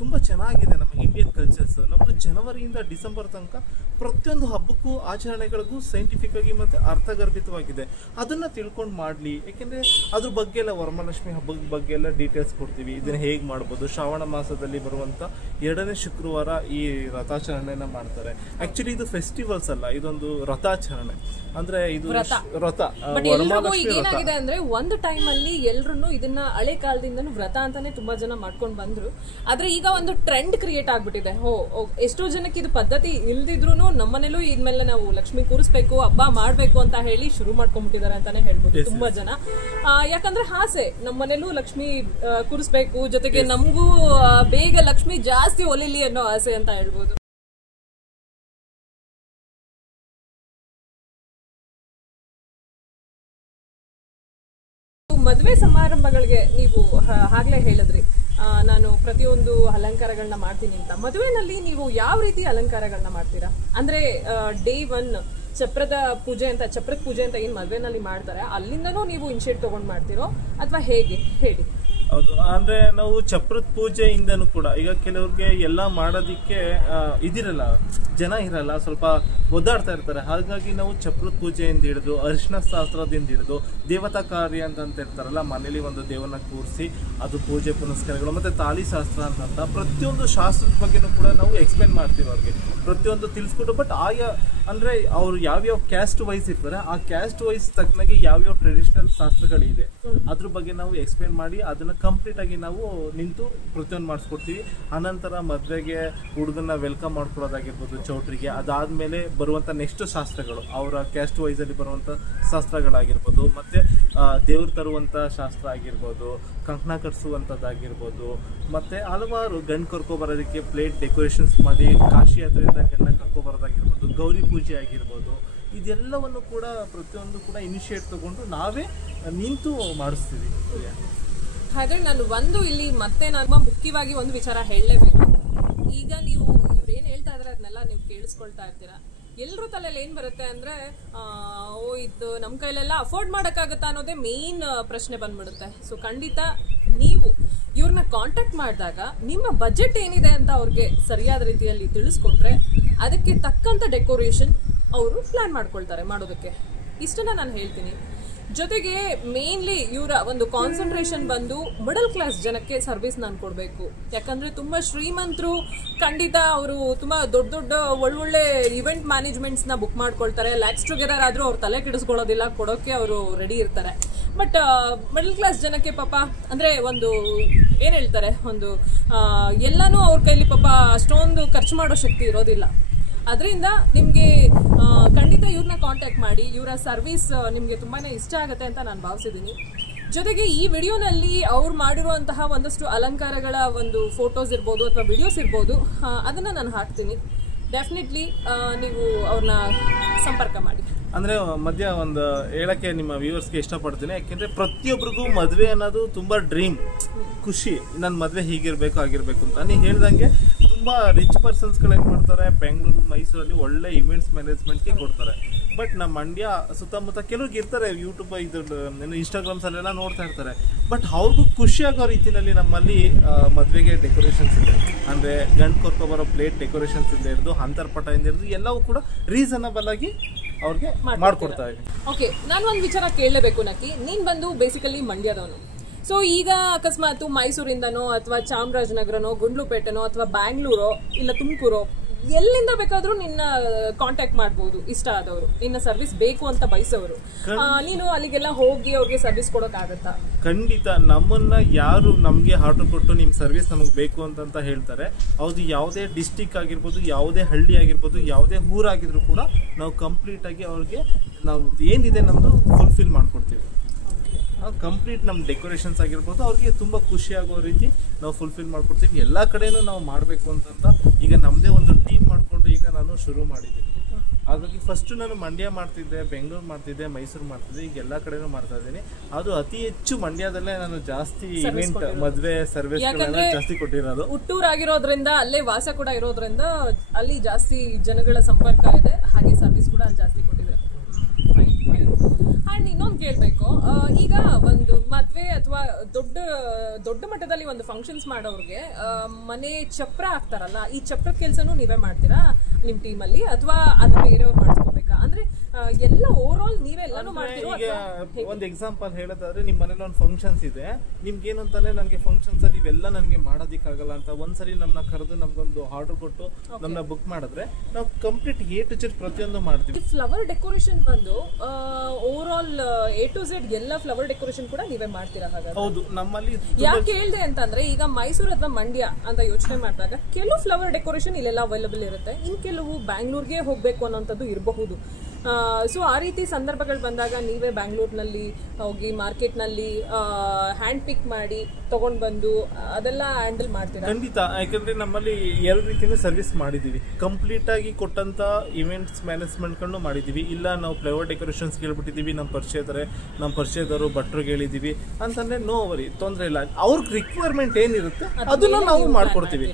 ತುಂಬಾ ಚೆನ್ನಾಗಿದೆ ನಮ್ಮ ಇಂಡಿಯನ್ ಕಲ್ಚರ್ಸ್. ನಮ್ದು ಜನವರಿಯಿಂದ ಡಿಸೆಂಬರ್ ತನಕ ಪ್ರತಿಯೊಂದು ಹಬ್ಬಕ್ಕೂ ಆಚರಣೆಗಳಿಗೂ ಸೈಂಟಿಫಿಕ್ ಆಗಿ ಮತ್ತೆ ಅರ್ಥಗರ್ಭಿತವಾಗಿದೆ. ಅದನ್ನ ತಿಳ್ಕೊಂಡು ಮಾಡ್ಲಿ. ಯಾಕೆಂದ್ರೆ ಅದ್ರ ಬಗ್ಗೆ ಎಲ್ಲ ವರಮಹಾಲಕ್ಷ್ಮಿ ಹಬ್ಬದ ಬಗ್ಗೆ ಎಲ್ಲ ಡೀಟೇಲ್ಸ್ ಕೊಡ್ತೀವಿ. ಇದನ್ನ ಹೇಗೆ ಮಾಡ್ಬೋದು. ಶ್ರಾವಣ ಮಾಸದಲ್ಲಿ ಬರುವಂತ 2ನೇ ಶುಕ್ರವಾರ ಈ ರಥಾಚರಣೆನ ಮಾಡ್ತಾರೆ. ಆಕ್ಚುಲಿ ಇದು ಫೆಸ್ಟಿವಲ್ಸ್ ಅಲ್ಲ, ಇದೊಂದು ರಥಾಚರಣೆ. ಅಂದ್ರೆ ಇದು ವ್ರತ. ಏನಾಗಿದೆ ಅಂದ್ರೆ ಒಂದು ಟೈಮ್ ಅಲ್ಲಿ ಎಲ್ರು ಇದನ್ನ ಹಳೆ ಕಾಲದಿಂದನೂ ವ್ರತ ಅಂತಾನೆ ತುಂಬಾ ಜನ ಮಾಡ್ಕೊಂಡು ಬಂದ್ರು. ಆದ್ರೆ ಈಗ ಒಂದು ಟ್ರೆಂಡ್ ಕ್ರಿಯೇಟ್ ಆಗ್ಬಿಟ್ಟಿದೆ. ಎಷ್ಟೋ ಜನಕ್ಕೆ ಇದು ಪದ್ಧತಿ ಇಲ್ದಿದ್ರು ನಮ್ಮನೇಲೂ ಇದ್ಮೇಲೆ ನಾವು ಲಕ್ಷ್ಮಿ ಕೂರಿಸ್ಬೇಕು, ಹಬ್ಬ ಮಾಡ್ಬೇಕು ಅಂತ ಹೇಳಿ ಶುರು ಮಾಡ್ಕೊಂಡ್ಬಿಟ್ಟಿದ್ದಾರೆ ಅಂತಾನೆ ಹೇಳ್ಬೋದು ತುಂಬಾ ಜನ. ಯಾಕಂದ್ರೆ ಆಸೆ, ನಮ್ಮನೇಲೂ ಲಕ್ಷ್ಮಿ ಕೂರಿಸ್ಬೇಕು, ಜೊತೆಗೆ ನಮಗೂ ಬೇಗ ಲಕ್ಷ್ಮಿ ಜಾಸ್ತಿ ಒಲಿಲಿ ಅನ್ನೋ ಆಸೆ ಅಂತ ಹೇಳ್ಬೋದು. ಮದುವೆ ಸಮಾರಂಭಗಳಿಗೆ ನೀವು ಆಗ್ಲೇ ಹೇಳಿದ್ರಿ ನಾನು ಪ್ರತಿಯೊಂದು ಅಲಂಕಾರಗಳನ್ನ ಮಾಡ್ತೀನಿ ಅಂತ. ಮದುವೆನಲ್ಲಿ ನೀವು ಯಾವ ರೀತಿ ಅಲಂಕಾರಗಳನ್ನ ಮಾಡ್ತೀರಾ? ಅಂದ್ರೆ ಡೇ 1 ಚಪ್ರದ ಪೂಜೆ ಅಂತ ಏನ್ ಮದುವೆನಲ್ಲಿ ಮಾಡ್ತಾರೆ ಅಲ್ಲಿಂದನೂ ನೀವು ಇನಿಷಿಯೇಟ್ ತಗೊಂಡ್ ಮಾಡ್ತಿರೋ ಅಥವಾ ಹೇಗೆ ಹೇಳಿ? ಹೌದು, ಅಂದ್ರೆ ನಾವು ಚಪ್ರದ ಪೂಜೆಯಿಂದನೂ ಕೂಡ ಈಗ ಕೆಲವ್ರಿಗೆ ಎಲ್ಲ ಮಾಡೋದಿಕ್ಕೆ ಇದಿರಲ್ಲ, ಜನ ಇರಲ್ಲ, ಸ್ವಲ್ಪ ಒದ್ದಾಡ್ತಾ ಇರ್ತಾರೆ. ಹಾಗಾಗಿ ನಾವು ಚಪ್ರದ ಪೂಜೆಯಿಂದ ಹಿಡಿದು ಅರಿಶಿನ ಶಾಸ್ತ್ರದಿಂದ ಹಿಡಿದು ದೇವತಾ ಕಾರ್ಯ ಅಂತ ಇರ್ತಾರಲ್ಲ, ಮನೇಲಿ ಒಂದು ದೇವರನ್ನ ಕೂರಿಸಿ ಅದು ಪೂಜೆ ಪುನಸ್ಕಾರಗಳು ಮತ್ತೆ ತಾಳಿ ಶಾಸ್ತ್ರ ಅಂತ ಪ್ರತಿಯೊಂದು ಶಾಸ್ತ್ರದ ಬಗ್ಗೆನೂ ಕೂಡ ನಾವು ಎಕ್ಸ್ಪ್ಲೇನ್ ಮಾಡ್ತೀವಿ ಅವ್ರಿಗೆ, ಪ್ರತಿಯೊಂದು ತಿಳಿಸ್ಕೊಟ್ಟು. ಬಟ್ ಆಯಾ ಅಂದ್ರೆ ಅವ್ರು ಯಾವ್ಯಾವ ಕ್ಯಾಸ್ಟ್ ವೈಸ್ ಇರ್ತಾರೆ ಆ ಕ್ಯಾಸ್ಟ್ ವೈಸ್ ತಕ್ಕನಾಗೆ ಯಾವ್ಯಾವ ಟ್ರೆಡಿಷನಲ್ ಶಾಸ್ತ್ರಗಳಿದೆ ಅದ್ರ ಬಗ್ಗೆ ನಾವು ಎಕ್ಸ್ಪ್ಲೇನ್ ಮಾಡಿ ಅದನ್ನ ಕಂಪ್ಲೀಟ್ ಆಗಿ ನಾವು ನಿಂತು ಪ್ರತಿಯೊಂದು ಮಾಡಿಸ್ಕೊಡ್ತೀವಿ. ಅನಂತರ ಮದುವೆಗೆ ಹುಡುಗನ್ನ ವೆಲ್ಕಮ್ ಮಾಡ್ಕೊಡೋದಾಗಿರ್ಬೋದು ಚೌಟ್ರಿಗೆ, ಅದಾದ್ಮೇಲೆ ಬರುವಂತ ನೆಕ್ಸ್ಟ್ ಶಾಸ್ತ್ರಗಳು ಅವರ ಕ್ಯಾಸ್ಟ್ ವೈಸ್ ಅಲ್ಲಿ ಬರುವಂತ ಶಾಸ್ತ್ರಗಳಾಗಿರ್ಬೋದು, ಮತ್ತೆ ದೇವ್ರು ತರುವಂತ ಶಾಸ್ತ್ರ ಆಗಿರ್ಬೋದು, ಕಂಕಣ ಕಟ್ಸುವಂಥದ್ದಾಗಿರ್ಬೋದು, ಮತ್ತೆ ಹಲವಾರು ಗಂಡು ಕರ್ಕೊಬರೋದಕ್ಕೆ ಪ್ಲೇಟ್ ಡೆಕೋರೇಷನ್ಸ್ ಮಾಡಿ ಕಾಶಿ ಯಾತ್ರೆಯಿಂದ ಗಂಡ ಕರ್ಕೊಬರೋದಾಗಿರ್ಬೋದು, ಗೌರಿ ಪೂಜೆ ಆಗಿರ್ಬೋದು, ಇದೆಲ್ಲವನ್ನು ಕೂಡ ಪ್ರತಿಯೊಂದು ಕೂಡ ಇನಿಷಿಯೇಟ್ ತಗೊಂಡು ನಾವೇ ನಿಂತು ಮಾಡಿಸ್ತೀವಿ. ಹಾಗೆ ನಾನು ಇಲ್ಲಿ ಮತ್ತೆ ನಾನು ಮುಖ್ಯವಾಗಿ ಒಂದು ವಿಚಾರ ಹೇಳಲೇಬೇಕು. ಈಗ ನೀವು ಇವ್ರೇನು ಹೇಳ್ತಾ ಇದ್ರೆ ಅದನ್ನೆಲ್ಲ ನೀವು ಕೇಳಿಸ್ಕೊಳ್ತಾ ಇರ್ತೀರಾ. ಎಲ್ಲರೂ ತಲೆಯಲ್ಲಿ ಏನ್ ಬರುತ್ತೆ ಅಂದ್ರೆ ಇದು ನಮ್ಮ ಕೈಲೆಲ್ಲ ಅಫೋರ್ಡ್ ಮಾಡೋಕ್ಕಾಗತ್ತಾ ಅನ್ನೋದೇ ಮೇನ್ ಪ್ರಶ್ನೆ ಬಂದ್ಬಿಡುತ್ತೆ. ಸೊ ಖಂಡಿತ ನೀವು ಇವ್ರನ್ನ ಕಾಂಟ್ಯಾಕ್ಟ್ ಮಾಡಿದಾಗ ನಿಮ್ಮ ಬಜೆಟ್ ಏನಿದೆ ಅಂತ ಅವ್ರಿಗೆ ಸರಿಯಾದ ರೀತಿಯಲ್ಲಿ ತಿಳಿಸ್ಕೊಟ್ರೆ ಅದಕ್ಕೆ ತಕ್ಕಂತ ಡೆಕೋರೇಷನ್ ಅವರು ಪ್ಲಾನ್ ಮಾಡ್ಕೊಳ್ತಾರೆ ಮಾಡೋದಕ್ಕೆ. ಇಷ್ಟನ್ನ ನಾನು ಹೇಳ್ತೀನಿ. ಜೊತೆಗೆ ಮೇನ್ಲಿ ಇವರ ಒಂದು ಕಾನ್ಸಂಟ್ರೇಷನ್ ಬಂದು ಮಿಡಲ್ ಕ್ಲಾಸ್ ಜನಕ್ಕೆ ಸರ್ವಿಸ್ ನಾನು ಕೊಡಬೇಕು. ಯಾಕಂದ್ರೆ ತುಂಬಾ ಶ್ರೀಮಂತರು ಖಂಡಿತ ಅವರು ತುಂಬಾ ದೊಡ್ಡ ಒಳ್ಳೊಳ್ಳೆ ಇವೆಂಟ್ ಮ್ಯಾನೇಜ್ಮೆಂಟ್ಸ್ ನ ಬುಕ್ ಮಾಡ್ಕೊಳ್ತಾರೆ. ಲ್ಯಾಕ್ಸ್ ಟುಗೆದರ್ ಆದ್ರೂ ಅವ್ರು ತಲೆ ಕೆಡಿಸ್ಕೊಳ್ಳೋದಿಲ್ಲ, ಕೊಡೋಕೆ ಅವರು ರೆಡಿ ಇರ್ತಾರೆ. ಬಟ್ ಮಿಡಲ್ ಕ್ಲಾಸ್ ಜನಕ್ಕೆ ಪಾಪ ಅಂದ್ರೆ ಒಂದು ಏನ್ ಹೇಳ್ತಾರೆ, ಒಂದು ಎಲ್ಲಾನು ಅವ್ರ ಕೈಲಿ ಪಾಪ ಅಷ್ಟೊಂದು ಖರ್ಚು ಮಾಡೋ ಶಕ್ತಿ ಇರೋದಿಲ್ಲ. ಅದರಿಂದ ನಿಮಗೆ ಖಂಡಿತ ಇವ್ರನ್ನ ಕಾಂಟ್ಯಾಕ್ಟ್ ಮಾಡಿ. ಇವರ ಸರ್ವಿಸ್ ನಿಮಗೆ ತುಂಬಾನೇ ಇಷ್ಟ ಆಗುತ್ತೆ ಅಂತ ನಾನು ಭಾವಿಸಿದ್ದೀನಿ. ಜೊತೆಗೆ ಈ ವಿಡಿಯೋನಲ್ಲಿ ಅವ್ರು ಮಾಡಿರುವಂತಹ ಒಂದಷ್ಟು ಅಲಂಕಾರಗಳ ಒಂದು ಫೋಟೋಸ್ ಇರ್ಬೋದು ಅಥವಾ ವಿಡಿಯೋಸ್ ಇರ್ಬೋದು, ಅದನ್ನ ನಾನು ಹಾಕ್ತೀನಿ. ಡೆಫಿನೆಟ್ಲಿ ನೀವು ಅವ್ರನ್ನ ಸಂಪರ್ಕ ಮಾಡಿ. ಅಂದ್ರೆ ಮಧ್ಯ ಒಂದು ಹೇಳಕ್ಕೆ ನಿಮ್ಮ ವ್ಯೂವರ್ಸ್ಗೆ ಇಷ್ಟಪಡ್ತೀನಿ. ಯಾಕೆಂದ್ರೆ ಪ್ರತಿಯೊಬ್ಬರಿಗೂ ಮದುವೆ ಅನ್ನೋದು ತುಂಬಾ ಡ್ರೀಮ್, ಖುಷಿ, ನನ್ನ ಮದುವೆ ಹೀಗಿರ್ಬೇಕು ಆಗಿರ್ಬೇಕು ಅಂತ. ನೀವು ಹೇಳ್ದಂಗೆ ತುಂಬಾ ರಿಚ್ ಪರ್ಸನ್ಸ್ಗಳು ಏನ್ ಮಾಡ್ತಾರೆ, ಬೆಂಗಳೂರು ಮೈಸೂರಲ್ಲಿ ಒಳ್ಳೆ ಇವೆಂಟ್ಸ್ ಮ್ಯಾನೇಜ್ಮೆಂಟ್ಗೆ ಕೊಡ್ತಾರೆ. ಬಟ್ ನಮ್ಮ ಮಂಡ್ಯ ಸುತ್ತಮುತ್ತ ಕೆಲವ್ರಿಗೆ ಇರ್ತಾರೆ, ಯೂಟ್ಯೂಬ್ ಇನ್ಸ್ಟಾಗ್ರಾಮ್ಸ್ ಅಲ್ಲೆಲ್ಲ ನೋಡ್ತಾ ಇರ್ತಾರೆ. ಬಟ್ ಅವ್ರಿಗೂ ಖುಷಿ ಆಗೋ ರೀತಿಯಲ್ಲಿ ನಮ್ಮಲ್ಲಿ ಮದುವೆಗೆ ಡೆಕೋರೇಷನ್ಸ್ ಇದೆ. ಅಂದ್ರೆ ಗಂಡು ಕೊರ್ಕೊಬರೋ ಪ್ಲೇಟ್ ಡೆಕೋರೇಷನ್ಸ್ ಇಂದ ಹಿಡಿದು ಅಂತರ್ಪಟ ಇಂದ ಹಿಡಿದು ಎಲ್ಲವೂ ಕೂಡ ರೀಸನಬಲ್ ಆಗಿ ಅವ್ರಿಗೆ ಮಾಡ್ಕೊಡ್ತಾ ಇದ್ದೀವಿ. ಓಕೆ, ನಾನು ಒಂದು ವಿಚಾರ ಕೇಳಲೇಬೇಕು ನಕ್ಕಿ. ನೀನ್ ಬಂದು ಬೇಸಿಕಲಿ ಮಂಡ್ಯದವನು. ಸೊ ಈಗ ಅಕಸ್ಮಾತ್ ಮೈಸೂರಿಂದನೋ ಅಥವಾ ಚಾಮರಾಜನಗರನೋ ಗುಂಡ್ಲುಪೇಟೆನೋ ಅಥವಾ ಬ್ಯಾಂಗ್ಳೂರೋ ಇಲ್ಲ ತುಮಕೂರೋ ಎಲ್ಲಿಂದ ಬೇಕಾದ್ರೂ ನಿನ್ನ ಕಾಂಟ್ಯಾಕ್ಟ್ ಮಾಡಬಹುದು. ಇಷ್ಟ ಆದವರು, ನಿನ್ನ ಸರ್ವಿಸ್ ಬೇಕು ಅಂತ ಬಯಸೋರು, ನೀನು ಅಲ್ಲಿಗೆಲ್ಲ ಹೋಗಿ ಅವ್ರಿಗೆ ಸರ್ವಿಸ್ ಕೊಡೋಕ್ ಆಗತ್ತಾ? ಖಂಡಿತ. ನಮ್ಮನ್ನ ಯಾರು ನಮ್ಗೆ ಆರ್ಡರ್ ಕೊಟ್ಟು ನಿಮ್ ಸರ್ವಿಸ್ ನಮಗ್ ಬೇಕು ಅಂತ ಹೇಳ್ತಾರೆ, ಅದು ಯಾವುದೇ ಡಿಸ್ಟಿಕ್ ಆಗಿರ್ಬೋದು, ಯಾವುದೇ ಹಳ್ಳಿ ಆಗಿರ್ಬೋದು, ಯಾವುದೇ ಊರಾಗಿದ್ರು ಕೂಡ ನಾವು ಕಂಪ್ಲೀಟ್ ಆಗಿ ಅವ್ರಿಗೆ ನಾವು ಏನಿದೆ ನಮ್ದು ಫುಲ್ಫಿಲ್ ಮಾಡ್ಕೊಡ್ತೀವಿ. ಕಂಪ್ಲೀಟ್ ನಮ್ಮ ಡೆಕೋರೇಷನ್ಸ್ ಆಗಿರ್ಬೋದು ಅವ್ರಿಗೆ ತುಂಬಾ ಖುಷಿ ಆಗೋ ರೀತಿ ನಾವು ಫುಲ್ಫಿಲ್ ಮಾಡ್ಕೊಡ್ತೀವಿ. ಎಲ್ಲ ಕಡೆನೂ ನಾವು ಮಾಡಬೇಕು ಅಂತ ಈಗ ನಮ್ಮದೇ ಒಂದು ಟೀಮ್ ಮಾಡಿಕೊಂಡು ಈಗ ನಾನು ಶುರು ಮಾಡಿದ್ದೀನಿ. ಹಾಗಾಗಿ ಫಸ್ಟ್ ನಾನು ಮಂಡ್ಯ ಮಾಡ್ತಿದ್ದೆ, ಬೆಂಗಳೂರು ಮಾಡ್ತಿದ್ದೆ, ಮೈಸೂರು ಮಾಡ್ತಿದ್ದೆ, ಈಗ ಎಲ್ಲ ಕಡೆನೂ ಮಾಡ್ತಾ ಇದ್ದೀನಿ. ಅದು ಅತಿ ಹೆಚ್ಚು ಮಂಡ್ಯದಲ್ಲೇ ನಾನು ಜಾಸ್ತಿ ಇವೆಂಟ್ ಮದುವೆ ಸರ್ವಿಸ್ ಜಾಸ್ತಿ ಕೊಟ್ಟಿರೋದು. ಹುಟ್ಟೂರಾಗಿರೋದ್ರಿಂದ ಅಲ್ಲೇ ವಾಸ ಕೂಡ ಇರೋದ್ರಿಂದ ಅಲ್ಲಿ ಜಾಸ್ತಿ ಜನಗಳ ಸಂಪರ್ಕ ಇದೆ, ಹಾಗೆ ಸರ್ವಿಸ್ ಕೂಡ ಅಲ್ಲಿ ಜಾಸ್ತಿ ಕೊಟ್ಟಿದೆ. ಅಂಡ್ ಇನ್ನೊಂದು ಕೇಳ್ಬೇಕು, ಈಗ ಒಂದು ಮದ್ವೆ ಅಥವಾ ದೊಡ್ಡ ಮಟ್ಟದಲ್ಲಿ ಒಂದು ಫಂಕ್ಷನ್ಸ್ ಮಾಡೋರ್ಗೆ ಮನೆ ಚಪ್ರ ಹಾಕ್ತಾರಲ್ಲ, ಈ ಚಪ್ರ ಕೆಲ್ಸನೂ ನೀವೇ ಮಾಡ್ತೀರಾ ನಿಮ್ ಟೀಮಲ್ಲಿ ಅಥವಾ ಅದು ಬೇರೆಯವ್ರು ಮಾಡ್ಕೋಬೇಕಾ? ಅಂದ್ರೆ ಎಲ್ಲ ಓವರ್ ಆಲ್ ನೀವೆಲ್ಲಾನು ಮಾಡ್ತೀರೋ? ಒಂದು ಎಕ್ಸಾಂಪಲ್ ಹೇಳೋದಾದ್ರೆ, ನಿಮ್ ಮನೇಲಿ ಒಂದು ಫಂಕ್ಷನ್ಸ್ ಇದೆ, ನಿಮ್ಗೆ ಏನು ಅಂತಾನೆ ನನಗೆ ಫಂಕ್ಷನ್ಸ್ ಅಲ್ಲಿ ಇವೆಲ್ಲ ನನಗೆ ಮಾಡೋದಿಕ್ಕಾಗಲ್ಲ ಅಂತ ಒಂದ್ಸರಿ ನಮ್ಮನ್ನ ಕರೆದು ನಮ್ಗೊಂದು ಆರ್ಡರ್ ಕೊಟ್ಟು ನಮ್ಮನ್ನ ಬುಕ್ ಮಾಡಿದ್ರೆ ನಾವು ಕಂಪ್ಲೀಟ್ A to Z ಪ್ರತಿಯೊಂದು ಮಾಡ್ತೀವಿ. ಫ್ಲವರ್ ಡೆಕೋರೇಷನ್ ಬಂದು over all A to Z ಎಲ್ಲ ಫ್ಲವರ್ ಡೆಕೋರೇಷನ್ ಕೂಡ ನೀವೇ ಮಾಡ್ತೀರಾ? ಹಾಗಾದ್ರೆ ಹೌದು, ನಮ್ಮಲ್ಲಿ ಯಾಕೆ ಹೇಳ್ದೆ ಅಂತಂದ್ರೆ, ಈಗ ಮೈಸೂರು ಅಥವಾ ಮಂಡ್ಯ ಅಂತ ಯೋಚನೆ ಮಾಡಿದಾಗ ಕೆಲವು ಫ್ಲವರ್ ಡೆಕೋರೇಷನ್ ಇಲ್ಲೆಲ್ಲ ಅವೈಲಬಲ್ ಇರುತ್ತೆ, ಇನ್ ಕೆಲವು ಬ್ಯಾಂಗ್ಳೂರ್ಗೆ ಹೋಗ್ಬೇಕು ಅನ್ನೋಂಥದ್ದು ಇರಬಹುದು. ಸೊ ಆ ರೀತಿ ಸಂದರ್ಭಗಳು ಬಂದಾಗ ನೀವೇ ಬ್ಯಾಂಗ್ಳೂರ್ನಲ್ಲಿ ಹೋಗಿ ಮಾರ್ಕೆಟ್ನಲ್ಲಿ ಹ್ಯಾಂಡ್ ಪಿಕ್ ಮಾಡಿ ತಗೊಂಡು ಬಂದು ಅದೆಲ್ಲ ಹ್ಯಾಂಡಲ್ ಮಾಡ್ತೀರಾ? ಖಂಡಿತ. ಯಾಕಂದ್ರೆ ನಮ್ಮಲ್ಲಿ ಎರಡು ರೀತಿಯ ಸರ್ವಿಸ್ ಮಾಡಿದೀವಿ. ಕಂಪ್ಲೀಟ್ ಆಗಿ ಕೊಟ್ಟಂತ ಇವೆಂಟ್ಸ್ ಮ್ಯಾನೇಜ್ಮೆಂಟ್ಗಳನ್ನು ಮಾಡಿದೀವಿ. ಇಲ್ಲ ನಾವು ಫ್ಲವರ್ ಡೆಕೋರೇಷನ್ಸ್ ಹೇಳ್ಬಿಟ್ಟಿದೀವಿ, ನಮ್ಮ ಪರಿಚಯದವರು ಭಟ್ರಿಗೆ ಹೇಳಿದೀವಿ ಅಂತಂದ್ರೆ ನೋ ವರಿ, ತೊಂದರೆ ಇಲ್ಲ. ಅವ್ರಿಗೆ ರಿಕ್ವೈರ್ಮೆಂಟ್ ಏನಿರುತ್ತೆ ಅದನ್ನ ನಾವು ಮಾಡ್ಕೊಡ್ತೀವಿ.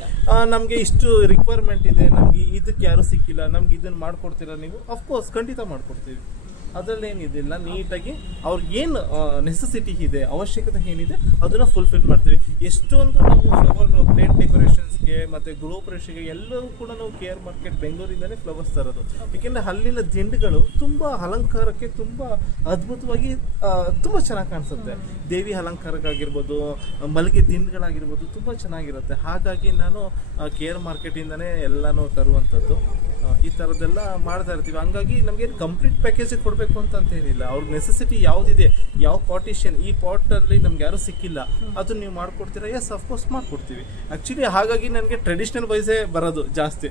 ನಮ್ಗೆ ಇಷ್ಟು ರಿಕ್ವೈರ್ಮೆಂಟ್ ಇದೆ, ನಮ್ಗೆ ಇದಕ್ಕೆ ಯಾರು ಸಿಕ್ಕಿಲ್ಲ, ನಮ್ಗೆ ಇದನ್ನ ಮಾಡ್ಕೊಡ್ತೀರಾ ನೀವು? ಅಫ್ಕೋರ್ಸ್ ಖಂಡಿತ ಮಾಡ್ಕೊಡ್ತೀವಿ. ಅದರಲ್ಲಿ ಏನಿದಿಲ್ಲ, ನೀಟಾಗಿ ಅವ್ರಿಗೆ ಏನು ನೆಸೆಸಿಟಿ ಇದೆ, ಅವಶ್ಯಕತೆ ಏನಿದೆ ಅದನ್ನ ಫುಲ್ಫಿಲ್ ಮಾಡ್ತೀವಿ. ಎಷ್ಟೊಂದು ನಾವು ಫ್ಲವರ್ ಪ್ಲೇಟ್ ಡೆಕೋರೇಷನ್ಸ್ಗೆ ಮತ್ತೆ ಗೃಹಪ್ರವೇಶಕ್ಕೆ ಎಲ್ಲವೂ ಕೂಡ ನಾವು KR ಮಾರ್ಕೆಟ್ ಬೆಂಗಳೂರಿಂದನೇ ಫ್ಲವರ್ಸ್ ತರೋದು. ಯಾಕೆಂದ್ರೆ ಅಲ್ಲಿನ ದಿಂಡುಗಳು ತುಂಬಾ ಅಲಂಕಾರಕ್ಕೆ ತುಂಬಾ ಅದ್ಭುತವಾಗಿ ತುಂಬಾ ಚೆನ್ನಾಗಿ ಕಾಣಿಸುತ್ತೆ. ದೇವಿ ಅಲಂಕಾರಕ್ಕಾಗಿರ್ಬೋದು, ಮಲ್ಲಿಗೆ ದಿಂಡುಗಳಾಗಿರ್ಬೋದು ತುಂಬಾ ಚೆನ್ನಾಗಿರುತ್ತೆ. ಹಾಗಾಗಿ ನಾನು KR ಮಾರ್ಕೆಟಿಂದನೇ ಎಲ್ಲಾನು ತರುವಂಥದ್ದು. ಈ ಥರದ್ದೆಲ್ಲ ಮಾಡ್ತಾ ಇರ್ತೀವಿ. ಹಂಗಾಗಿ ನಮಗೆ ಕಂಪ್ಲೀಟ್ ಪ್ಯಾಕೇಜ್ ಕೊಡಬೇಕು ಅಂತ ಏನಿಲ್ಲ. ಅವ್ರ ನೆಸೆಸಿಟಿ ಯಾವುದಿದೆ, ಯಾವ ಪಾರ್ಟಿಷನ್, ಈ ಪಾಟಲ್ಲಿ ನಮ್ಗೆ ಯಾರು ಸಿಕ್ಕಿಲ್ಲ ಅದನ್ನ ನೀವು ಮಾಡ್ಕೊಡ್ತೀರಾ? ಎಸ್, ಅಫ್ಕೋರ್ಸ್ ಮಾಡ್ಕೊಡ್ತೀವಿ. ಆ್ಯಕ್ಚುಲಿ ಹಾಗಾಗಿ ನನಗೆ ಟ್ರೆಡಿಷ್ನಲ್ ವೈಸೇ ಬರೋದು ಜಾಸ್ತಿ.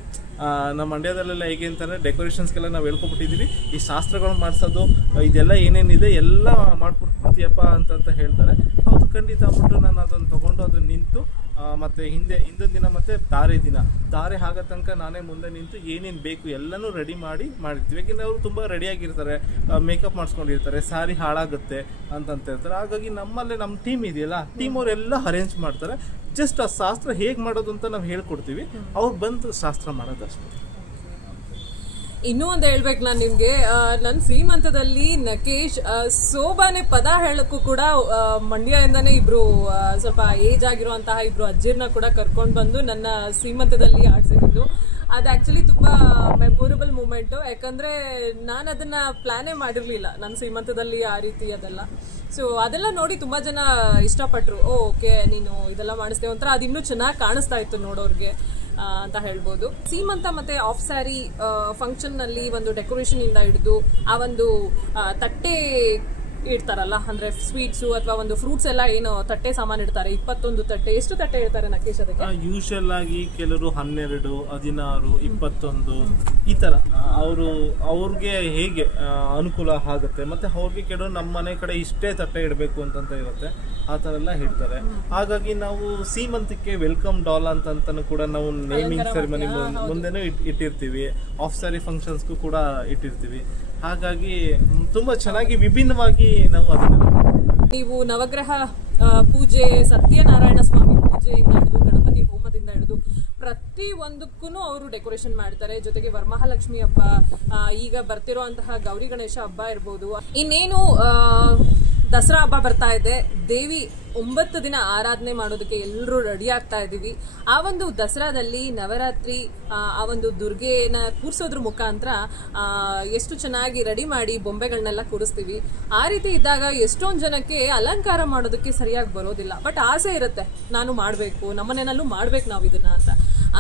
ನಮ್ಮ ಮಂಡ್ಯದಲ್ಲೆಲ್ಲ ಹೇಗೆ ಅಂತಂದರೆ ಡೆಕೋರೇಷನ್ಸ್ಗೆಲ್ಲ ನಾವು ಹೇಳ್ಕೊಬಿಟ್ಟಿದ್ದೀವಿ. ಈ ಶಾಸ್ತ್ರಗಳು ಮಾಡಿಸೋದು ಇದೆಲ್ಲ ಏನೇನಿದೆ ಎಲ್ಲ ಮಾಡ್ಕೊಡ್ತೀಯಪ್ಪ ಅಂತ ಹೇಳ್ತಾರೆ. ಹೌದು, ಖಂಡಿತ ಅಂದ್ಬಿಟ್ಟು ನಾನು ಅದನ್ನು ತೊಗೊಂಡು ಅದನ್ನು ನಿಂತು ಮತ್ತು ಹಿಂದಿನ ದಿನ ಮತ್ತು ಧಾರೆ ಆಗೋ ತನಕ ನಾನೇ ಮುಂದೆ ನಿಂತು ಏನೇನು ಬೇಕು ಎಲ್ಲನೂ ರೆಡಿ ಮಾಡಿರ್ತೀವಿ. ಯಾಕೆಂದರೆ ಅವರು ತುಂಬ ರೆಡಿಯಾಗಿರ್ತಾರೆ, ಮೇಕಪ್ ಮಾಡಿಸ್ಕೊಂಡಿರ್ತಾರೆ, ಸ್ಯಾರಿ ಹಾಳಾಗುತ್ತೆ ಅಂತ ಹೇಳ್ತಾರೆ. ಹಾಗಾಗಿ ನಮ್ಮಲ್ಲೇ ನಮ್ಮ ಟೀಮ್ ಇದೆಯಲ್ಲ, ಟೀಮ್ ಅವರೆಲ್ಲ ಅರೇಂಜ್ ಮಾಡ್ತಾರೆ. ಜಸ್ಟ್ ಆ ಶಾಸ್ತ್ರ ಹೇಗೆ ಮಾಡೋದು ಅಂತ ನಾವು ಹೇಳ್ಕೊಡ್ತೀವಿ, ಅವ್ರು ಬಂದು ಶಾಸ್ತ್ರ ಮಾಡೋದಷ್ಟೇ. ಇನ್ನೂ ಒಂದು ಹೇಳ್ಬೇಕು ನಾನು ನಿಮ್ಗೆ, ನನ್ನ ಸೀಮಂತದಲ್ಲಿ ನಕೇಶ್ ಸೋಬಾನೆ ಪದ ಹೇಳಕ್ಕೂ ಕೂಡ ಮಂಡ್ಯದಿಂದಾನೇ ಇಬ್ರು ಸ್ವಲ್ಪ ಏಜ್ ಆಗಿರುವಂತಹ ಇಬ್ರು ಅಜ್ಜಿರ್ನ ಕೂಡ ಕರ್ಕೊಂಡು ಬಂದು ನನ್ನ ಸೀಮಂತದಲ್ಲಿ ಆಡ್ಸಿದ್ದು. ಅದು ಆಕ್ಚುಲಿ ತುಂಬಾ ಮೆಮೊರಬಲ್ ಮೂಮೆಂಟು. ಯಾಕಂದ್ರೆ ನಾನು ಅದನ್ನ ಪ್ಲಾನೇ ಮಾಡಿರ್ಲಿಲ್ಲ ನನ್ನ ಸೀಮಂತದಲ್ಲಿ ಆ ರೀತಿ ಅದೆಲ್ಲ. ಸೊ ಅದೆಲ್ಲ ನೋಡಿ ತುಂಬಾ ಜನ ಇಷ್ಟಪಟ್ರು. ಓಕೆ, ನೀನು ಇದೆಲ್ಲ ಮಾಡಿಸ್ತೇವೆ ಒಂಥರ ಅದು ಇನ್ನೂ ಚೆನ್ನಾಗಿ ಕಾಣಿಸ್ತಾ ಇತ್ತು ನೋಡೋರ್ಗೆ ಅಂತ ಹೇಳ್ಬೋದು. ಸೀಮಂತ ಮತ್ತೆ ಆಫ್ ಸ್ಯಾರಿ ಫಂಕ್ಷನ್ ನಲ್ಲಿ ಒಂದು ಡೆಕೋರೇಷನ್ ಇಂದ ಹಿಡಿದು ಆ ಒಂದು ತಟ್ಟೆ ಇಡ್ತಾರಲ್ಲ, ಅಂದ್ರೆ ಸ್ವೀಟ್ಸು ಅಥವಾ ಒಂದು ಫ್ರೂಟ್ಸ್ ಎಲ್ಲ ಏನು ತಟ್ಟೆ ಸಾಮಾನು ಇಡ್ತಾರೆ, 21 ತಟ್ಟೆ. ಎಷ್ಟು ತಟ್ಟೆ ಇಡ್ತಾರೆ ನಕೇಶ್ ಅದಕ್ಕೆ? ಯೂಶಲ್ ಆಗಿ ಕೆಲವರು 12, 16, 21 ಈ ತರ ಅವ್ರಿಗೆ ಹೇಗೆ ಅನುಕೂಲ ಆಗುತ್ತೆ. ಮತ್ತೆ ಅವ್ರಿಗೆ ಕೆಲವರು ನಮ್ಮ ಮನೆ ಕಡೆ ಇಷ್ಟೇ ತಟ್ಟೆ ಇಡಬೇಕು ಅಂತ ಇರುತ್ತೆ, ಆ ತರ ಎಲ್ಲ ಇಡ್ತಾರೆ. ಹಾಗಾಗಿ ನಾವು ಸೀಮಂತಕ್ಕೆ ವೆಲ್ಕಮ್ ಡಾಲ್ ಅಂತನೂ ಕೂಡ ನಾವು ನೇಮಿಂಗ್ ಸೆರೆಮನಿ ಮುಂದೆನೂ ಇಟ್ಟಿರ್ತೀವಿ. ಆಫ್ ಸ್ಯಾರಿ ಫಂಕ್ಷನ್ಸ್ಗೂ ಕೂಡ ಇಟ್ಟಿರ್ತೀವಿ. ಹಾಗಾಗಿ ತುಂಬಾ ಚೆನ್ನಾಗಿ ವಿಭಿನ್ನವಾಗಿ ನಾವು ಅದನ್ನೆಲ್ಲ ನೀವು ನವಗ್ರಹ ಪೂಜೆ, ಸತ್ಯನಾರಾಯಣ ಸ್ವಾಮಿ ಪೂಜೆಯಿಂದ ಹಿಡಿದು ಗಣಪತಿ ಹೋಮದಿಂದ ಹಿಡಿದು ಪ್ರತಿ ಒಂದಕ್ಕೂ ಅವರು ಡೆಕೋರೇಷನ್ ಮಾಡ್ತಾರೆ. ಜೊತೆಗೆ ವರಮಹಾಲಕ್ಷ್ಮಿ ಹಬ್ಬ, ಈಗ ಬರ್ತಿರುವಂತಹ ಗೌರಿ ಗಣೇಶ ಹಬ್ಬ ಇರ್ಬೋದು, ಇನ್ನೇನು ದಸರಾ ಹಬ್ಬ ಬರ್ತಾ ಇದೆ. ದೇವಿ 9 ದಿನ ಆರಾಧನೆ ಮಾಡೋದಕ್ಕೆ ಎಲ್ಲರೂ ರೆಡಿ ಆಗ್ತಾ ಇದ್ದೀವಿ. ಆ ಒಂದು ದಸರಾದಲ್ಲಿ ನವರಾತ್ರಿ ಆ ಒಂದು ದುರ್ಗೆನ ಕೂರಿಸೋದ್ರ ಮುಖಾಂತರ ಎಷ್ಟು ಚೆನ್ನಾಗಿ ರೆಡಿ ಮಾಡಿ ಬೊಂಬೆಗಳನ್ನೆಲ್ಲ ಕೂರಿಸ್ತೀವಿ. ಆ ರೀತಿ ಇದ್ದಾಗ ಎಷ್ಟೊಂದು ಜನಕ್ಕೆ ಅಲಂಕಾರ ಮಾಡೋದಕ್ಕೆ ಸರಿಯಾಗಿ ಬರೋದಿಲ್ಲ, ಬಟ್ ಆಸೆ ಇರುತ್ತೆ, ನಾನು ಮಾಡಬೇಕು, ನಮ್ಮನೆಯಲ್ಲೂ ಮಾಡ್ಬೇಕು ನಾವು ಇದನ್ನ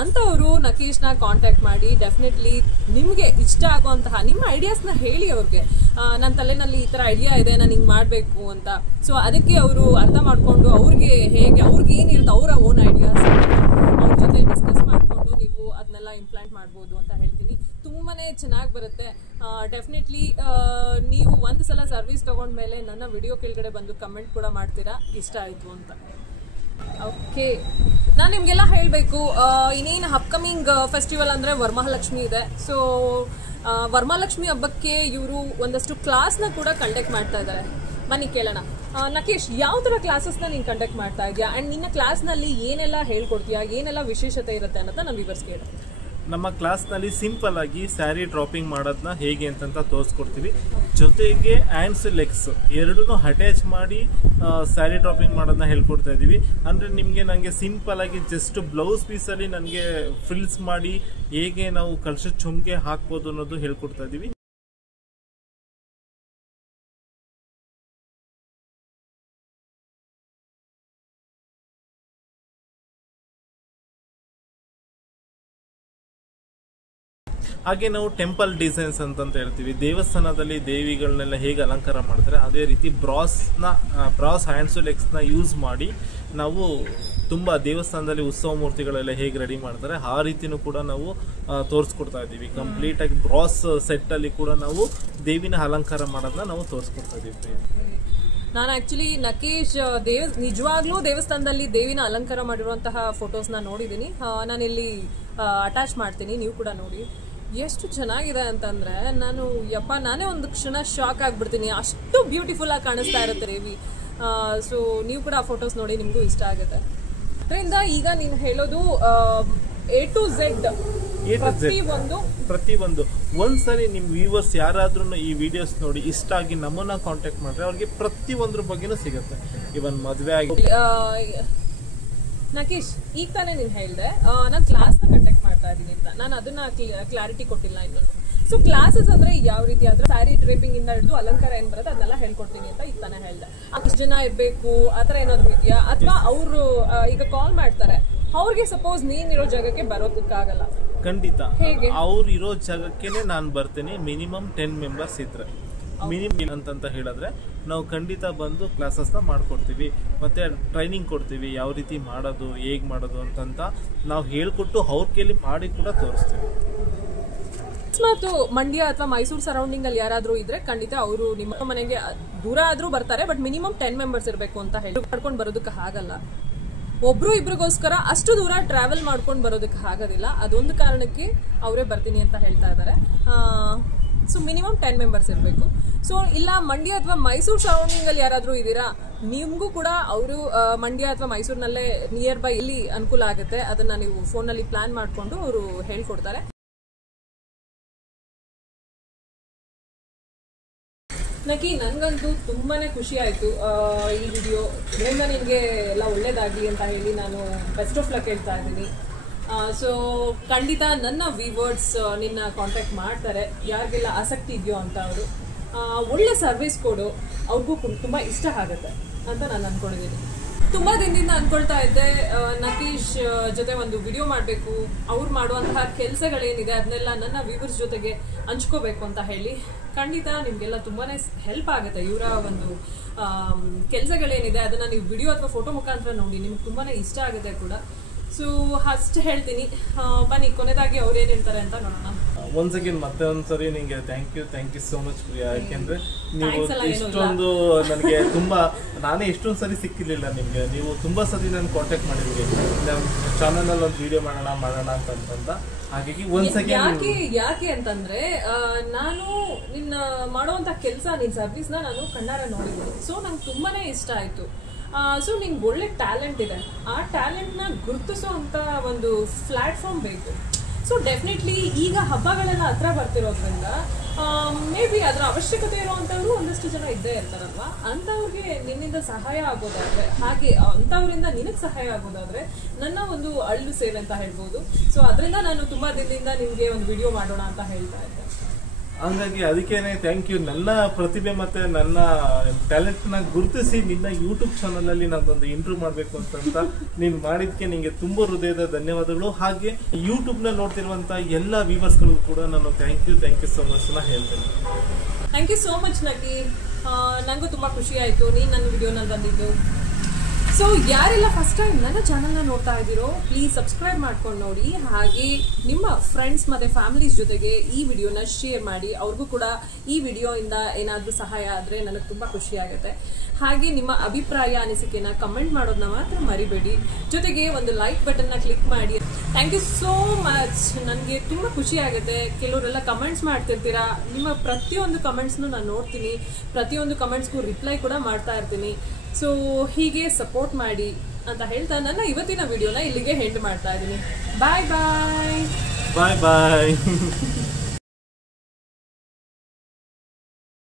ಅಂತವರು ನಕೇಶ್ನ ಕಾಂಟ್ಯಾಕ್ಟ್ ಮಾಡಿ ಡೆಫಿನೆಟ್ಲಿ ನಿಮಗೆ ಇಷ್ಟ ಆಗುವಂತಹ ನಿಮ್ಮ ಐಡಿಯಾಸ್ನ ಹೇಳಿ ಅವ್ರಿಗೆ. ನನ್ನ ತಲೆನಲ್ಲಿ ಈ ಥರ ಐಡಿಯಾ ಇದೆ, ನಾನು ಹಿಂಗೆ ಮಾಡಬೇಕು ಅಂತ. ಸೊ ಅದಕ್ಕೆ ಅವರು ಅರ್ಥ ಮಾಡಿಕೊಂಡು ಅವ್ರಿಗೆ ಏನಿರುತ್ತೆ ಅವರ ಓನ್ ಐಡಿಯಾಸ್ ಅವ್ರ ಜೊತೆ ಡಿಸ್ಕಸ್ ಮಾಡಿಕೊಂಡು ನೀವು ಅದನ್ನೆಲ್ಲ ಇಂಪ್ಲಾಂಟ್ ಮಾಡ್ಬೋದು ಅಂತ ಹೇಳ್ತೀನಿ. ತುಂಬಾನೇ ಚೆನ್ನಾಗಿ ಬರುತ್ತೆ. ಡೆಫಿನೆಟ್ಲಿ ನೀವು ಒಂದು ಸಲ ಸರ್ವಿಸ್ ತಗೊಂಡ್ಮೇಲೆ ನನ್ನ ವಿಡಿಯೋ ಕೆಳಗಡೆ ಬಂದು ಕಮೆಂಟ್ ಕೂಡ ಮಾಡ್ತೀರಾ ಇಷ್ಟ ಆಯಿತು ಅಂತ. ಓಕೆ, ನಾನು ನಿಮಗೆಲ್ಲ ಹೇಳಬೇಕು, ಇನ್ನೇನು ಅಪ್ಕಮಿಂಗ್ ಫೆಸ್ಟಿವಲ್ ಅಂದರೆ ವರಮಹಾಲಕ್ಷ್ಮಿ ಇದೆ. ಸೊ ವರಮಹಾಲಕ್ಷ್ಮಿ ಹಬ್ಬಕ್ಕೆ ಇವರು ಒಂದಷ್ಟು ಕ್ಲಾಸ್ನ ಕೂಡ ಕಂಡಕ್ಟ್ ಮಾಡ್ತಾ ಇದ್ದಾರೆ. ಬನ್ನಿ ಕೇಳೋಣ. ನಕೇಶ್, ಯಾವ ಥರ ಕ್ಲಾಸಸ್ನ ನೀನು ಕಂಡಕ್ಟ್ ಮಾಡ್ತಾ ಇದೆಯಾ ಆ್ಯಂಡ್ ನಿನ್ನ ಕ್ಲಾಸ್ನಲ್ಲಿ ಏನೆಲ್ಲ ಹೇಳ್ಕೊಡ್ತೀಯಾ, ಏನೆಲ್ಲ ವಿಶೇಷತೆ ಇರುತ್ತೆ ಅನ್ನೋದನ್ನ ನಮ್ಮ ವಿವರ್ಸ್ ಕೇಳು. ನಮ್ಮ ಕ್ಲಾಸ್ನಲ್ಲಿ ಸಿಂಪಲ್ ಆಗಿ ಸ್ಯಾರಿ ಡ್ರಾಪಿಂಗ್ ಮಾಡೋದನ್ನ ಹೇಗೆ ಅಂತ ತೋರಿಸ್ಕೊಡ್ತೀವಿ. ಜೊತೆಗೆ ಹ್ಯಾಂಡ್ಸ್ ಲೆಗ್ಸ್ ಎರಡೂ ಅಟ್ಯಾಚ್ ಮಾಡಿ ಸ್ಯಾರಿ ಡ್ರಾಪಿಂಗ್ ಮಾಡೋದನ್ನ ಹೇಳ್ಕೊಡ್ತಾ ಇದ್ದೀವಿ. ಅಂದರೆ ನನಗೆ ಸಿಂಪಲ್ ಆಗಿ ಜಸ್ಟ್ ಬ್ಲೌಸ್ ಪೀಸಲ್ಲಿ ನನಗೆ ಫ್ರಿಲ್ಸ್ ಮಾಡಿ ಹೇಗೆ ನಾವು ಕಳ್ಸೋ ಚೊಂಗೆ ಹಾಕ್ಬೋದು ಅನ್ನೋದು ಹೇಳ್ಕೊಡ್ತಾ ಇದ್ದೀವಿ. ಹಾಗೆ ನಾವು ಟೆಂಪಲ್ ಡಿಸೈನ್ಸ್ ಅಂತಂತ ಹೇಳ್ತೀವಿ, ದೇವಸ್ಥಾನದಲ್ಲಿ ದೇವಿಗಳನ್ನೆಲ್ಲ ಹೇಗೆ ಅಲಂಕಾರ ಮಾಡ್ತಾರೆ ಅದೇ ರೀತಿ ಬ್ರಾಸ್ ಹ್ಯಾಂಡ್ ಸೋಲೆಕ್ಸ್ನ ಯೂಸ್ ಮಾಡಿ ನಾವು ತುಂಬ ದೇವಸ್ಥಾನದಲ್ಲಿ ಉತ್ಸವ ಮೂರ್ತಿಗಳೆಲ್ಲ ಹೇಗೆ ರೆಡಿ ಮಾಡ್ತಾರೆ ಆ ರೀತಿನೂ ಕೂಡ ನಾವು ತೋರಿಸ್ಕೊಡ್ತಾ ಇದ್ದೀವಿ. ಕಂಪ್ಲೀಟಾಗಿ ಬ್ರಾಸ್ ಸೆಟ್ಟಲ್ಲಿ ಕೂಡ ನಾವು ದೇವಿನ ಅಲಂಕಾರ ಮಾಡೋದನ್ನ ನಾವು ತೋರಿಸ್ಕೊಡ್ತಾ ಇದ್ದೀವಿ. ನಾನು ಆಕ್ಚುಲಿ ನಕೇಶ್ ನಿಜವಾಗ್ಲೂ ದೇವಸ್ಥಾನದಲ್ಲಿ ದೇವಿನ ಅಲಂಕಾರ ಮಾಡಿರುವಂತಹ ಫೋಟೋಸ್ನ ನೋಡಿದ್ದೀನಿ. ನಾನಿಲ್ಲಿ ಅಟ್ಯಾಚ್ ಮಾಡ್ತೀನಿ, ನೀವು ಕೂಡ ನೋಡಿ. ಎಷ್ಟು ಚೆನ್ನಾಗಿದೆ ಅಂತಂದ್ರೆ ನಾನೇ ಒಂದು ಕ್ಷಣ ಶಾಕ್ ಆಗ್ಬಿಡ್ತೀನಿ, ಅಷ್ಟು ಬ್ಯೂಟಿಫುಲ್ ಆಗಿ ಕಾಣಿಸ್ತಾ ಇರುತ್ತೆ ದೇವಿ. ಸೊ ನೀವು ಕೂಡ ಆ ಫೋಟೋಸ್ ನೋಡಿ, ನಿಮಗೂ ಇಷ್ಟ ಆಗುತ್ತೆ. ಅದರಿಂದ ಈಗ ನೀನು ಹೇಳೋದು A to Z ಪ್ರತಿಯೊಂದು ಒಂದ್ಸರಿ ನಿಮ್ಮ ವ್ಯೂವರ್ಸ್ ಯಾರಾದ್ರೂ ಈ ವಿಡಿಯೋಸ್ ನೋಡಿ ಇಷ್ಟ ಆಗಿ ನಮ್ಮನ್ನ ಕಾಂಟ್ಯಾಕ್ಟ್ ಮಾಡ್ರೆ ಅವ್ರಿಗೆ ಪ್ರತಿಯೊಂದ್ರ ಬಗ್ಗೆನೂ ಸಿಗುತ್ತೆ. ಇವನ್ ಮದ್ವೆ ಆಗಿ ನಕೇಶ್, ಈಗ ತಾನೇ ನೀನು ಹೇಳಿದೆ ನಾನು ಕ್ಲಾಸ್ನ ಕಂಡಕ್ಟ್ ಮಾಡ್ತಾ ಇದ್ದೀನಿ ಅಂತ. ನಾನು ಅದನ್ನ ಕ್ಲಾರಿಟಿ ಕೊಟ್ಟಿಲ್ಲ ಇನ್ನು. ಸೊ ಕ್ಲಾಸಸ್ ಅಂದ್ರೆ ಯಾವ ರೀತಿ ಆದ್ರೆ ಸ್ಯಾರಿ ಡ್ರೇಪಿಂಗ್ ಇಂದ ಹಿಡಿದು ಅಲಂಕಾರ ಏನ್ ಬರುತ್ತೆ ಅದನ್ನೆಲ್ಲ ಹೇಳ್ಕೊಡ್ತೀನಿ ಅಂತ ಈಗ ತಾನೇ ಹೇಳ್ದೆ. ಎಷ್ಟು ಜನ ಇರ್ಬೇಕು ಆತರ ಏನಾದ್ರು ಇದೆಯಾ, ಅಥವಾ ಅವರು ಈಗ ಕಾಲ್ ಮಾಡ್ತಾರೆ, ಅವ್ರಿಗೆ ಸಪೋಸ್ ನೀನಿರೋ ಜಾಗಕ್ಕೆ ಬರೋದಕ್ಕಾಗಲ್ಲ? ಖಂಡಿತ ಅವ್ರು ಇರೋ ಜಾಗಕ್ಕೇನೆ ನಾನು ಬರ್ತೀನಿ. ಮಿನಿಮಮ್ 10 ಮೆಂಬರ್ಸ್ ಇದ್ರೆ ಮಿನಿಮಮ್ ಅಂತಂತ ಹೇಳಿದ್ರೆ ನಾವು ಖಂಡಿತ ಬಂದು ಕ್ಲಾಸಸ್ನ ಮಾಡ್ಕೊಡ್ತೀವಿ, ಮತ್ತೆ ಟ್ರೈನಿಂಗ್ ಕೊಡ್ತೀವಿ, ಯಾವ ರೀತಿ ಮಾಡೋದು ಹೇಗೆ ಮಾಡೋದು ಅಂತಂತ ನಾವು ಹೇಳ್ಕೊಟ್ಟು ಅವ್ರ ಕೈಲಿ ಮಾಡಿ ಕೂಡ ತೋರಿಸ್ತೀವಿ. ಅಕಸ್ಮಾತ್ ಮಂಡ್ಯ ಅಥವಾ ಮೈಸೂರು ಸರೌಂಡಿಂಗ್ ಅಲ್ಲಿ ಯಾರಾದ್ರೂ ಇದ್ರೆ ಖಂಡಿತ ಅವರು ನಿಮ್ಮ ಮನೆಗೆ ದೂರ ಆದ್ರೂ ಬರ್ತಾರೆ, ಬಟ್ ಮಿನಿಮಮ್ 10 ಮೆಂಬರ್ಸ್ ಇರಬೇಕು ಅಂತ ಹೇಳಿ ಮಾಡ್ಕೊಂಡು ಬರೋದಕ್ಕೆ ಆಗಲ್ಲ. ಒಬ್ರು ಇಬ್ರಿಗೋಸ್ಕರ ಅಷ್ಟು ದೂರ ಟ್ರಾವೆಲ್ ಮಾಡ್ಕೊಂಡು ಬರೋದಕ್ಕೆ ಆಗೋದಿಲ್ಲ. ಅದೊಂದು ಕಾರಣಕ್ಕೆ ಅವರೇ ಬರ್ತೀನಿ ಅಂತ ಹೇಳ್ತಾ ಇದ್ದಾರೆ. ಸೊ ಮಿನಿಮಮ್ 10 ಮೆಂಬರ್ಸ್ ಇರಬೇಕು. ಸೊ ಇಲ್ಲ ಮಂಡ್ಯ ಅಥವಾ ಮೈಸೂರು ಸರೌಂಡಿಂಗ್ ಅಲ್ಲಿ ಯಾರಾದ್ರೂ ಇದ್ದೀರಾ, ನಿಮ್ಗೂ ಕೂಡ ಅವರು ಮಂಡ್ಯ ಅಥವಾ ಮೈಸೂರಿನಲ್ಲೇ ನಿಯರ್ ಬೈ ಇಲ್ಲಿ ಅನುಕೂಲ ಆಗುತ್ತೆ, ಅದನ್ನ ನೀವು ಫೋನಲ್ಲಿ ಪ್ಲಾನ್ ಮಾಡಿಕೊಂಡು ಅವರು ಹೇಳ್ಕೊಡ್ತಾರೆ. ನಕಿ, ನನಗಂತೂ ತುಂಬಾನೇ ಖುಷಿ ಆಯಿತು ಈ ವಿಡಿಯೋ. ಇದರಿಂದ ನಿನಗೆ ಎಲ್ಲ ಒಳ್ಳೇದಾಗಲಿ ಅಂತ ಹೇಳಿ ನಾನು ಬೆಸ್ಟ್ ಆಫ್ ಲಕ್ ಹೇಳ್ತಾ ಇದ್ದೀನಿ. ಸೊ ಖಂಡಿತ ನನ್ನ ವ್ಯೂವರ್ಸ್ ನಿನ್ನ ಕಾಂಟ್ಯಾಕ್ಟ್ ಮಾಡ್ತಾರೆ, ಯಾರಿಗೆಲ್ಲ ಆಸಕ್ತಿ ಇದೆಯೋ ಅಂತ. ಅವರು ಒಳ್ಳೆ ಸರ್ವಿಸ್ ಕೊಡು, ಅವ್ರಿಗೂ ತುಂಬ ಇಷ್ಟ ಆಗುತ್ತೆ ಅಂತ ನಾನು ಅಂದ್ಕೊಂಡಿದ್ದೀನಿ. ತುಂಬ ದಿನದಿಂದ ಅಂದ್ಕೊಳ್ತಾ ಇದ್ದೆ ನಕೇಶ್ ಜೊತೆ ಒಂದು ವಿಡಿಯೋ ಮಾಡಬೇಕು, ಅವ್ರು ಮಾಡುವಂತಹ ಕೆಲಸಗಳೇನಿದೆ ಅದನ್ನೆಲ್ಲ ನನ್ನ ವ್ಯೂವರ್ಸ್ ಜೊತೆಗೆ ಹಂಚ್ಕೋಬೇಕು ಅಂತ ಹೇಳಿ. ಖಂಡಿತ ನಿಮಗೆಲ್ಲ ತುಂಬಾ ಹೆಲ್ಪ್ ಆಗುತ್ತೆ. ಇವರ ಒಂದು ಕೆಲಸಗಳೇನಿದೆ ಅದನ್ನು ನೀವು ವಿಡಿಯೋ ಅಥವಾ ಫೋಟೋ ಮುಖಾಂತರ ನೋಡಿ, ನಿಮ್ಗೆ ತುಂಬಾ ಇಷ್ಟ ಆಗುತ್ತೆ ಕೂಡ. ಸೊ ಅಷ್ಟು ಹೇಳ್ತೀನಿ. ಬನ್ನಿ ಕೊನೆದಾಗಿ ಅವ್ರು ಏನು ಹೇಳ್ತಾರೆ ಅಂತ ನೋಡೋಣ. ಒನ್ಸ್ ಅಗೇನ್ ಮತ್ತೆ ಒಂದ್ಸರಿ ನಿಮಗೆ thank you so much Priya. ಯಾಕೆಂದ್ರೆ ನೀವು ಇಷ್ಟೊಂದು ನನಗೆ ನಾನೇ ಇಷ್ಟೊಂದು ಸರಿ ಸಿಕ್ಕಿರ್ಲಿಲ್ಲ ನಿಮ್ಗೆ. ನೀವು ತುಂಬಾ ಸರಿ ನಾನು ಕಾಂಟ್ಯಾಕ್ಟ್ ಮಾಡಿದ್ರಿ ನಮ್ಮ ಚಾನಲ್ ಒಂದು ವಿಡಿಯೋ ಮಾಡೋಣ ಅಂತ. ಹಾಗಾಗಿ ಒನ್ಸ್ ಅಗೇನ್ ಯಾಕೆ ಅಂತಂದ್ರೆ ನಾನು ನಿನ್ನ ಮಾಡುವಂತ ಕೆಲಸ, ನಿನ್ನ ಸರ್ವಿಸ್ನ ನಾನು ಕಣ್ಣಾರ ನೋಡಿದ್ದೀನಿ. ಸೊ ನಂಗೆ ತುಂಬಾನೇ ಇಷ್ಟ ಆಯ್ತು. ಸೊ ನಿಂಗೆ ಒಳ್ಳೆ ಟ್ಯಾಲೆಂಟ್ ಇದೆ, ಆ ಟ್ಯಾಲೆಂಟ್ನ ಗುರುತಿಸೋಂಥ ಒಂದು ಪ್ಲಾಟ್ಫಾರ್ಮ್ ಬೇಕು. ಸೊ ಡೆಫಿನೆಟ್ಲಿ ಈಗ ಹಬ್ಬಗಳೆಲ್ಲ ಹತ್ರ ಬರ್ತಿರೋದ್ರಿಂದ ಮೇ ಬಿ ಅದರ ಅವಶ್ಯಕತೆ ಇರುವಂಥವ್ರು ಒಂದಷ್ಟು ಜನ ಇದ್ದೇ ಇರ್ತಾರಲ್ವಾ, ಅಂಥವ್ರಿಗೆ ನಿನ್ನಿಂದ ಸಹಾಯ ಆಗೋದಾದ್ರೆ, ಹಾಗೆ ಅಂಥವ್ರಿಂದ ನಿನಗೆ ಸಹಾಯ ಆಗೋದಾದ್ರೆ ನನ್ನ ಒಂದು ಅಳ್ಳು ಸೇವೆ ಅಂತ ಹೇಳ್ಬೋದು. ಸೊ ಅದರಿಂದ ನಾನು ತುಂಬ ದಿನದಿಂದ ನಿಮಗೆ ಒಂದು ವಿಡಿಯೋ ಮಾಡೋಣ ಅಂತ ಹೇಳ್ತಾ ಇದ್ದೆ. ಹಂಗಾಗಿ ಅದಕ್ಕೇನೆ ಥ್ಯಾಂಕ್ ಯು. ನನ್ನ ಪ್ರತಿಭೆ ಮತ್ತೆ ನನ್ನ ಟ್ಯಾಲೆಂಟ್ನ ಗುರುತಿಸಿ ನಿನ್ನ ಯೂಟ್ಯೂಬ್ ಚಾನಲಲ್ಲಿ ನಾನೊಂದು ಇಂಟ್ರ್ಯೂ ಮಾಡಬೇಕು ಅಂತ ನೀನು ಮಾಡಿದ್ಕೆ ನಿಮಗೆ ತುಂಬ ಹೃದಯದ ಧನ್ಯವಾದಗಳು. ಹಾಗೆ ಯೂಟ್ಯೂಬ್ನ ನೋಡ್ತಿರುವಂಥ ಎಲ್ಲ ವ್ಯೂವರ್ಸ್ಗಳಿಗೂ ಕೂಡ ನಾನು ಥ್ಯಾಂಕ್ ಯು ಸೋ ಮಚ್ ಹೇಳ್ತೇನೆ. ಥ್ಯಾಂಕ್ ಯು ಸೋ ಮಚ್ ನಕಿ. ನನಗೂ ತುಂಬ ಖುಷಿ ಆಯಿತು ನೀನು ನನ್ನ ವಿಡಿಯೋನಲ್ಲಿ ಬಂದಿದ್ದು. ಸೊ ಯಾರೆಲ್ಲ ಫಸ್ಟ್ ಟೈಮ್ ನನ್ನ ಚಾನಲ್ನ ನೋಡ್ತಾ ಇದ್ದೀರೋ ಪ್ಲೀಸ್ ಸಬ್ಸ್ಕ್ರೈಬ್ ಮಾಡ್ಕೊಂಡು ನೋಡಿ. ಹಾಗೆ ನಿಮ್ಮ ಫ್ರೆಂಡ್ಸ್ ಮತ್ತು ಫ್ಯಾಮಿಲೀಸ್ ಜೊತೆಗೆ ಈ ವಿಡಿಯೋನ ಶೇರ್ ಮಾಡಿ. ಅವ್ರಿಗೂ ಕೂಡ ಈ ವಿಡಿಯೋಯಿಂದ ಏನಾದರೂ ಸಹಾಯ ಆದರೆ ನನಗೆ ತುಂಬ ಖುಷಿ ಆಗುತ್ತೆ. ಹಾಗೆ ನಿಮ್ಮ ಅಭಿಪ್ರಾಯ ಅನಿಸಿಕೆನ ಕಮೆಂಟ್ ಮಾಡೋದನ್ನ ಮಾತ್ರ ಮರಿಬೇಡಿ. ಜೊತೆಗೆ ಒಂದು ಲೈಕ್ ಬಟನ್ನ ಕ್ಲಿಕ್ ಮಾಡಿ. Thank you so much. ನನಗೆ ತುಂಬ ಖುಷಿ ಆಗುತ್ತೆ. ಕೆಲವರೆಲ್ಲ ಕಮೆಂಟ್ಸ್ ಮಾಡ್ತಿರ್ತೀರಾ, ನಿಮ್ಮ ಪ್ರತಿಯೊಂದು ಕಮೆಂಟ್ಸ್ನು ನಾನು ನೋಡ್ತೀನಿ, ಪ್ರತಿಯೊಂದು ಕಮೆಂಟ್ಸ್ಗೂ ರಿಪ್ಲೈ ಕೂಡ ಮಾಡ್ತಾ ಇರ್ತೀನಿ. ಸೊ ಹೀಗೆ ಸಪೋರ್ಟ್ ಮಾಡಿ ಅಂತ ಹೇಳ್ತಾ ನನ್ನ ಇವತ್ತಿನ ವಿಡಿಯೋನ ಇಲ್ಲಿಗೆ ಎಂಡ್ ಮಾಡ್ತಾ ಇದ್ದೀನಿ. ಬಾಯ್ ಬಾಯ್.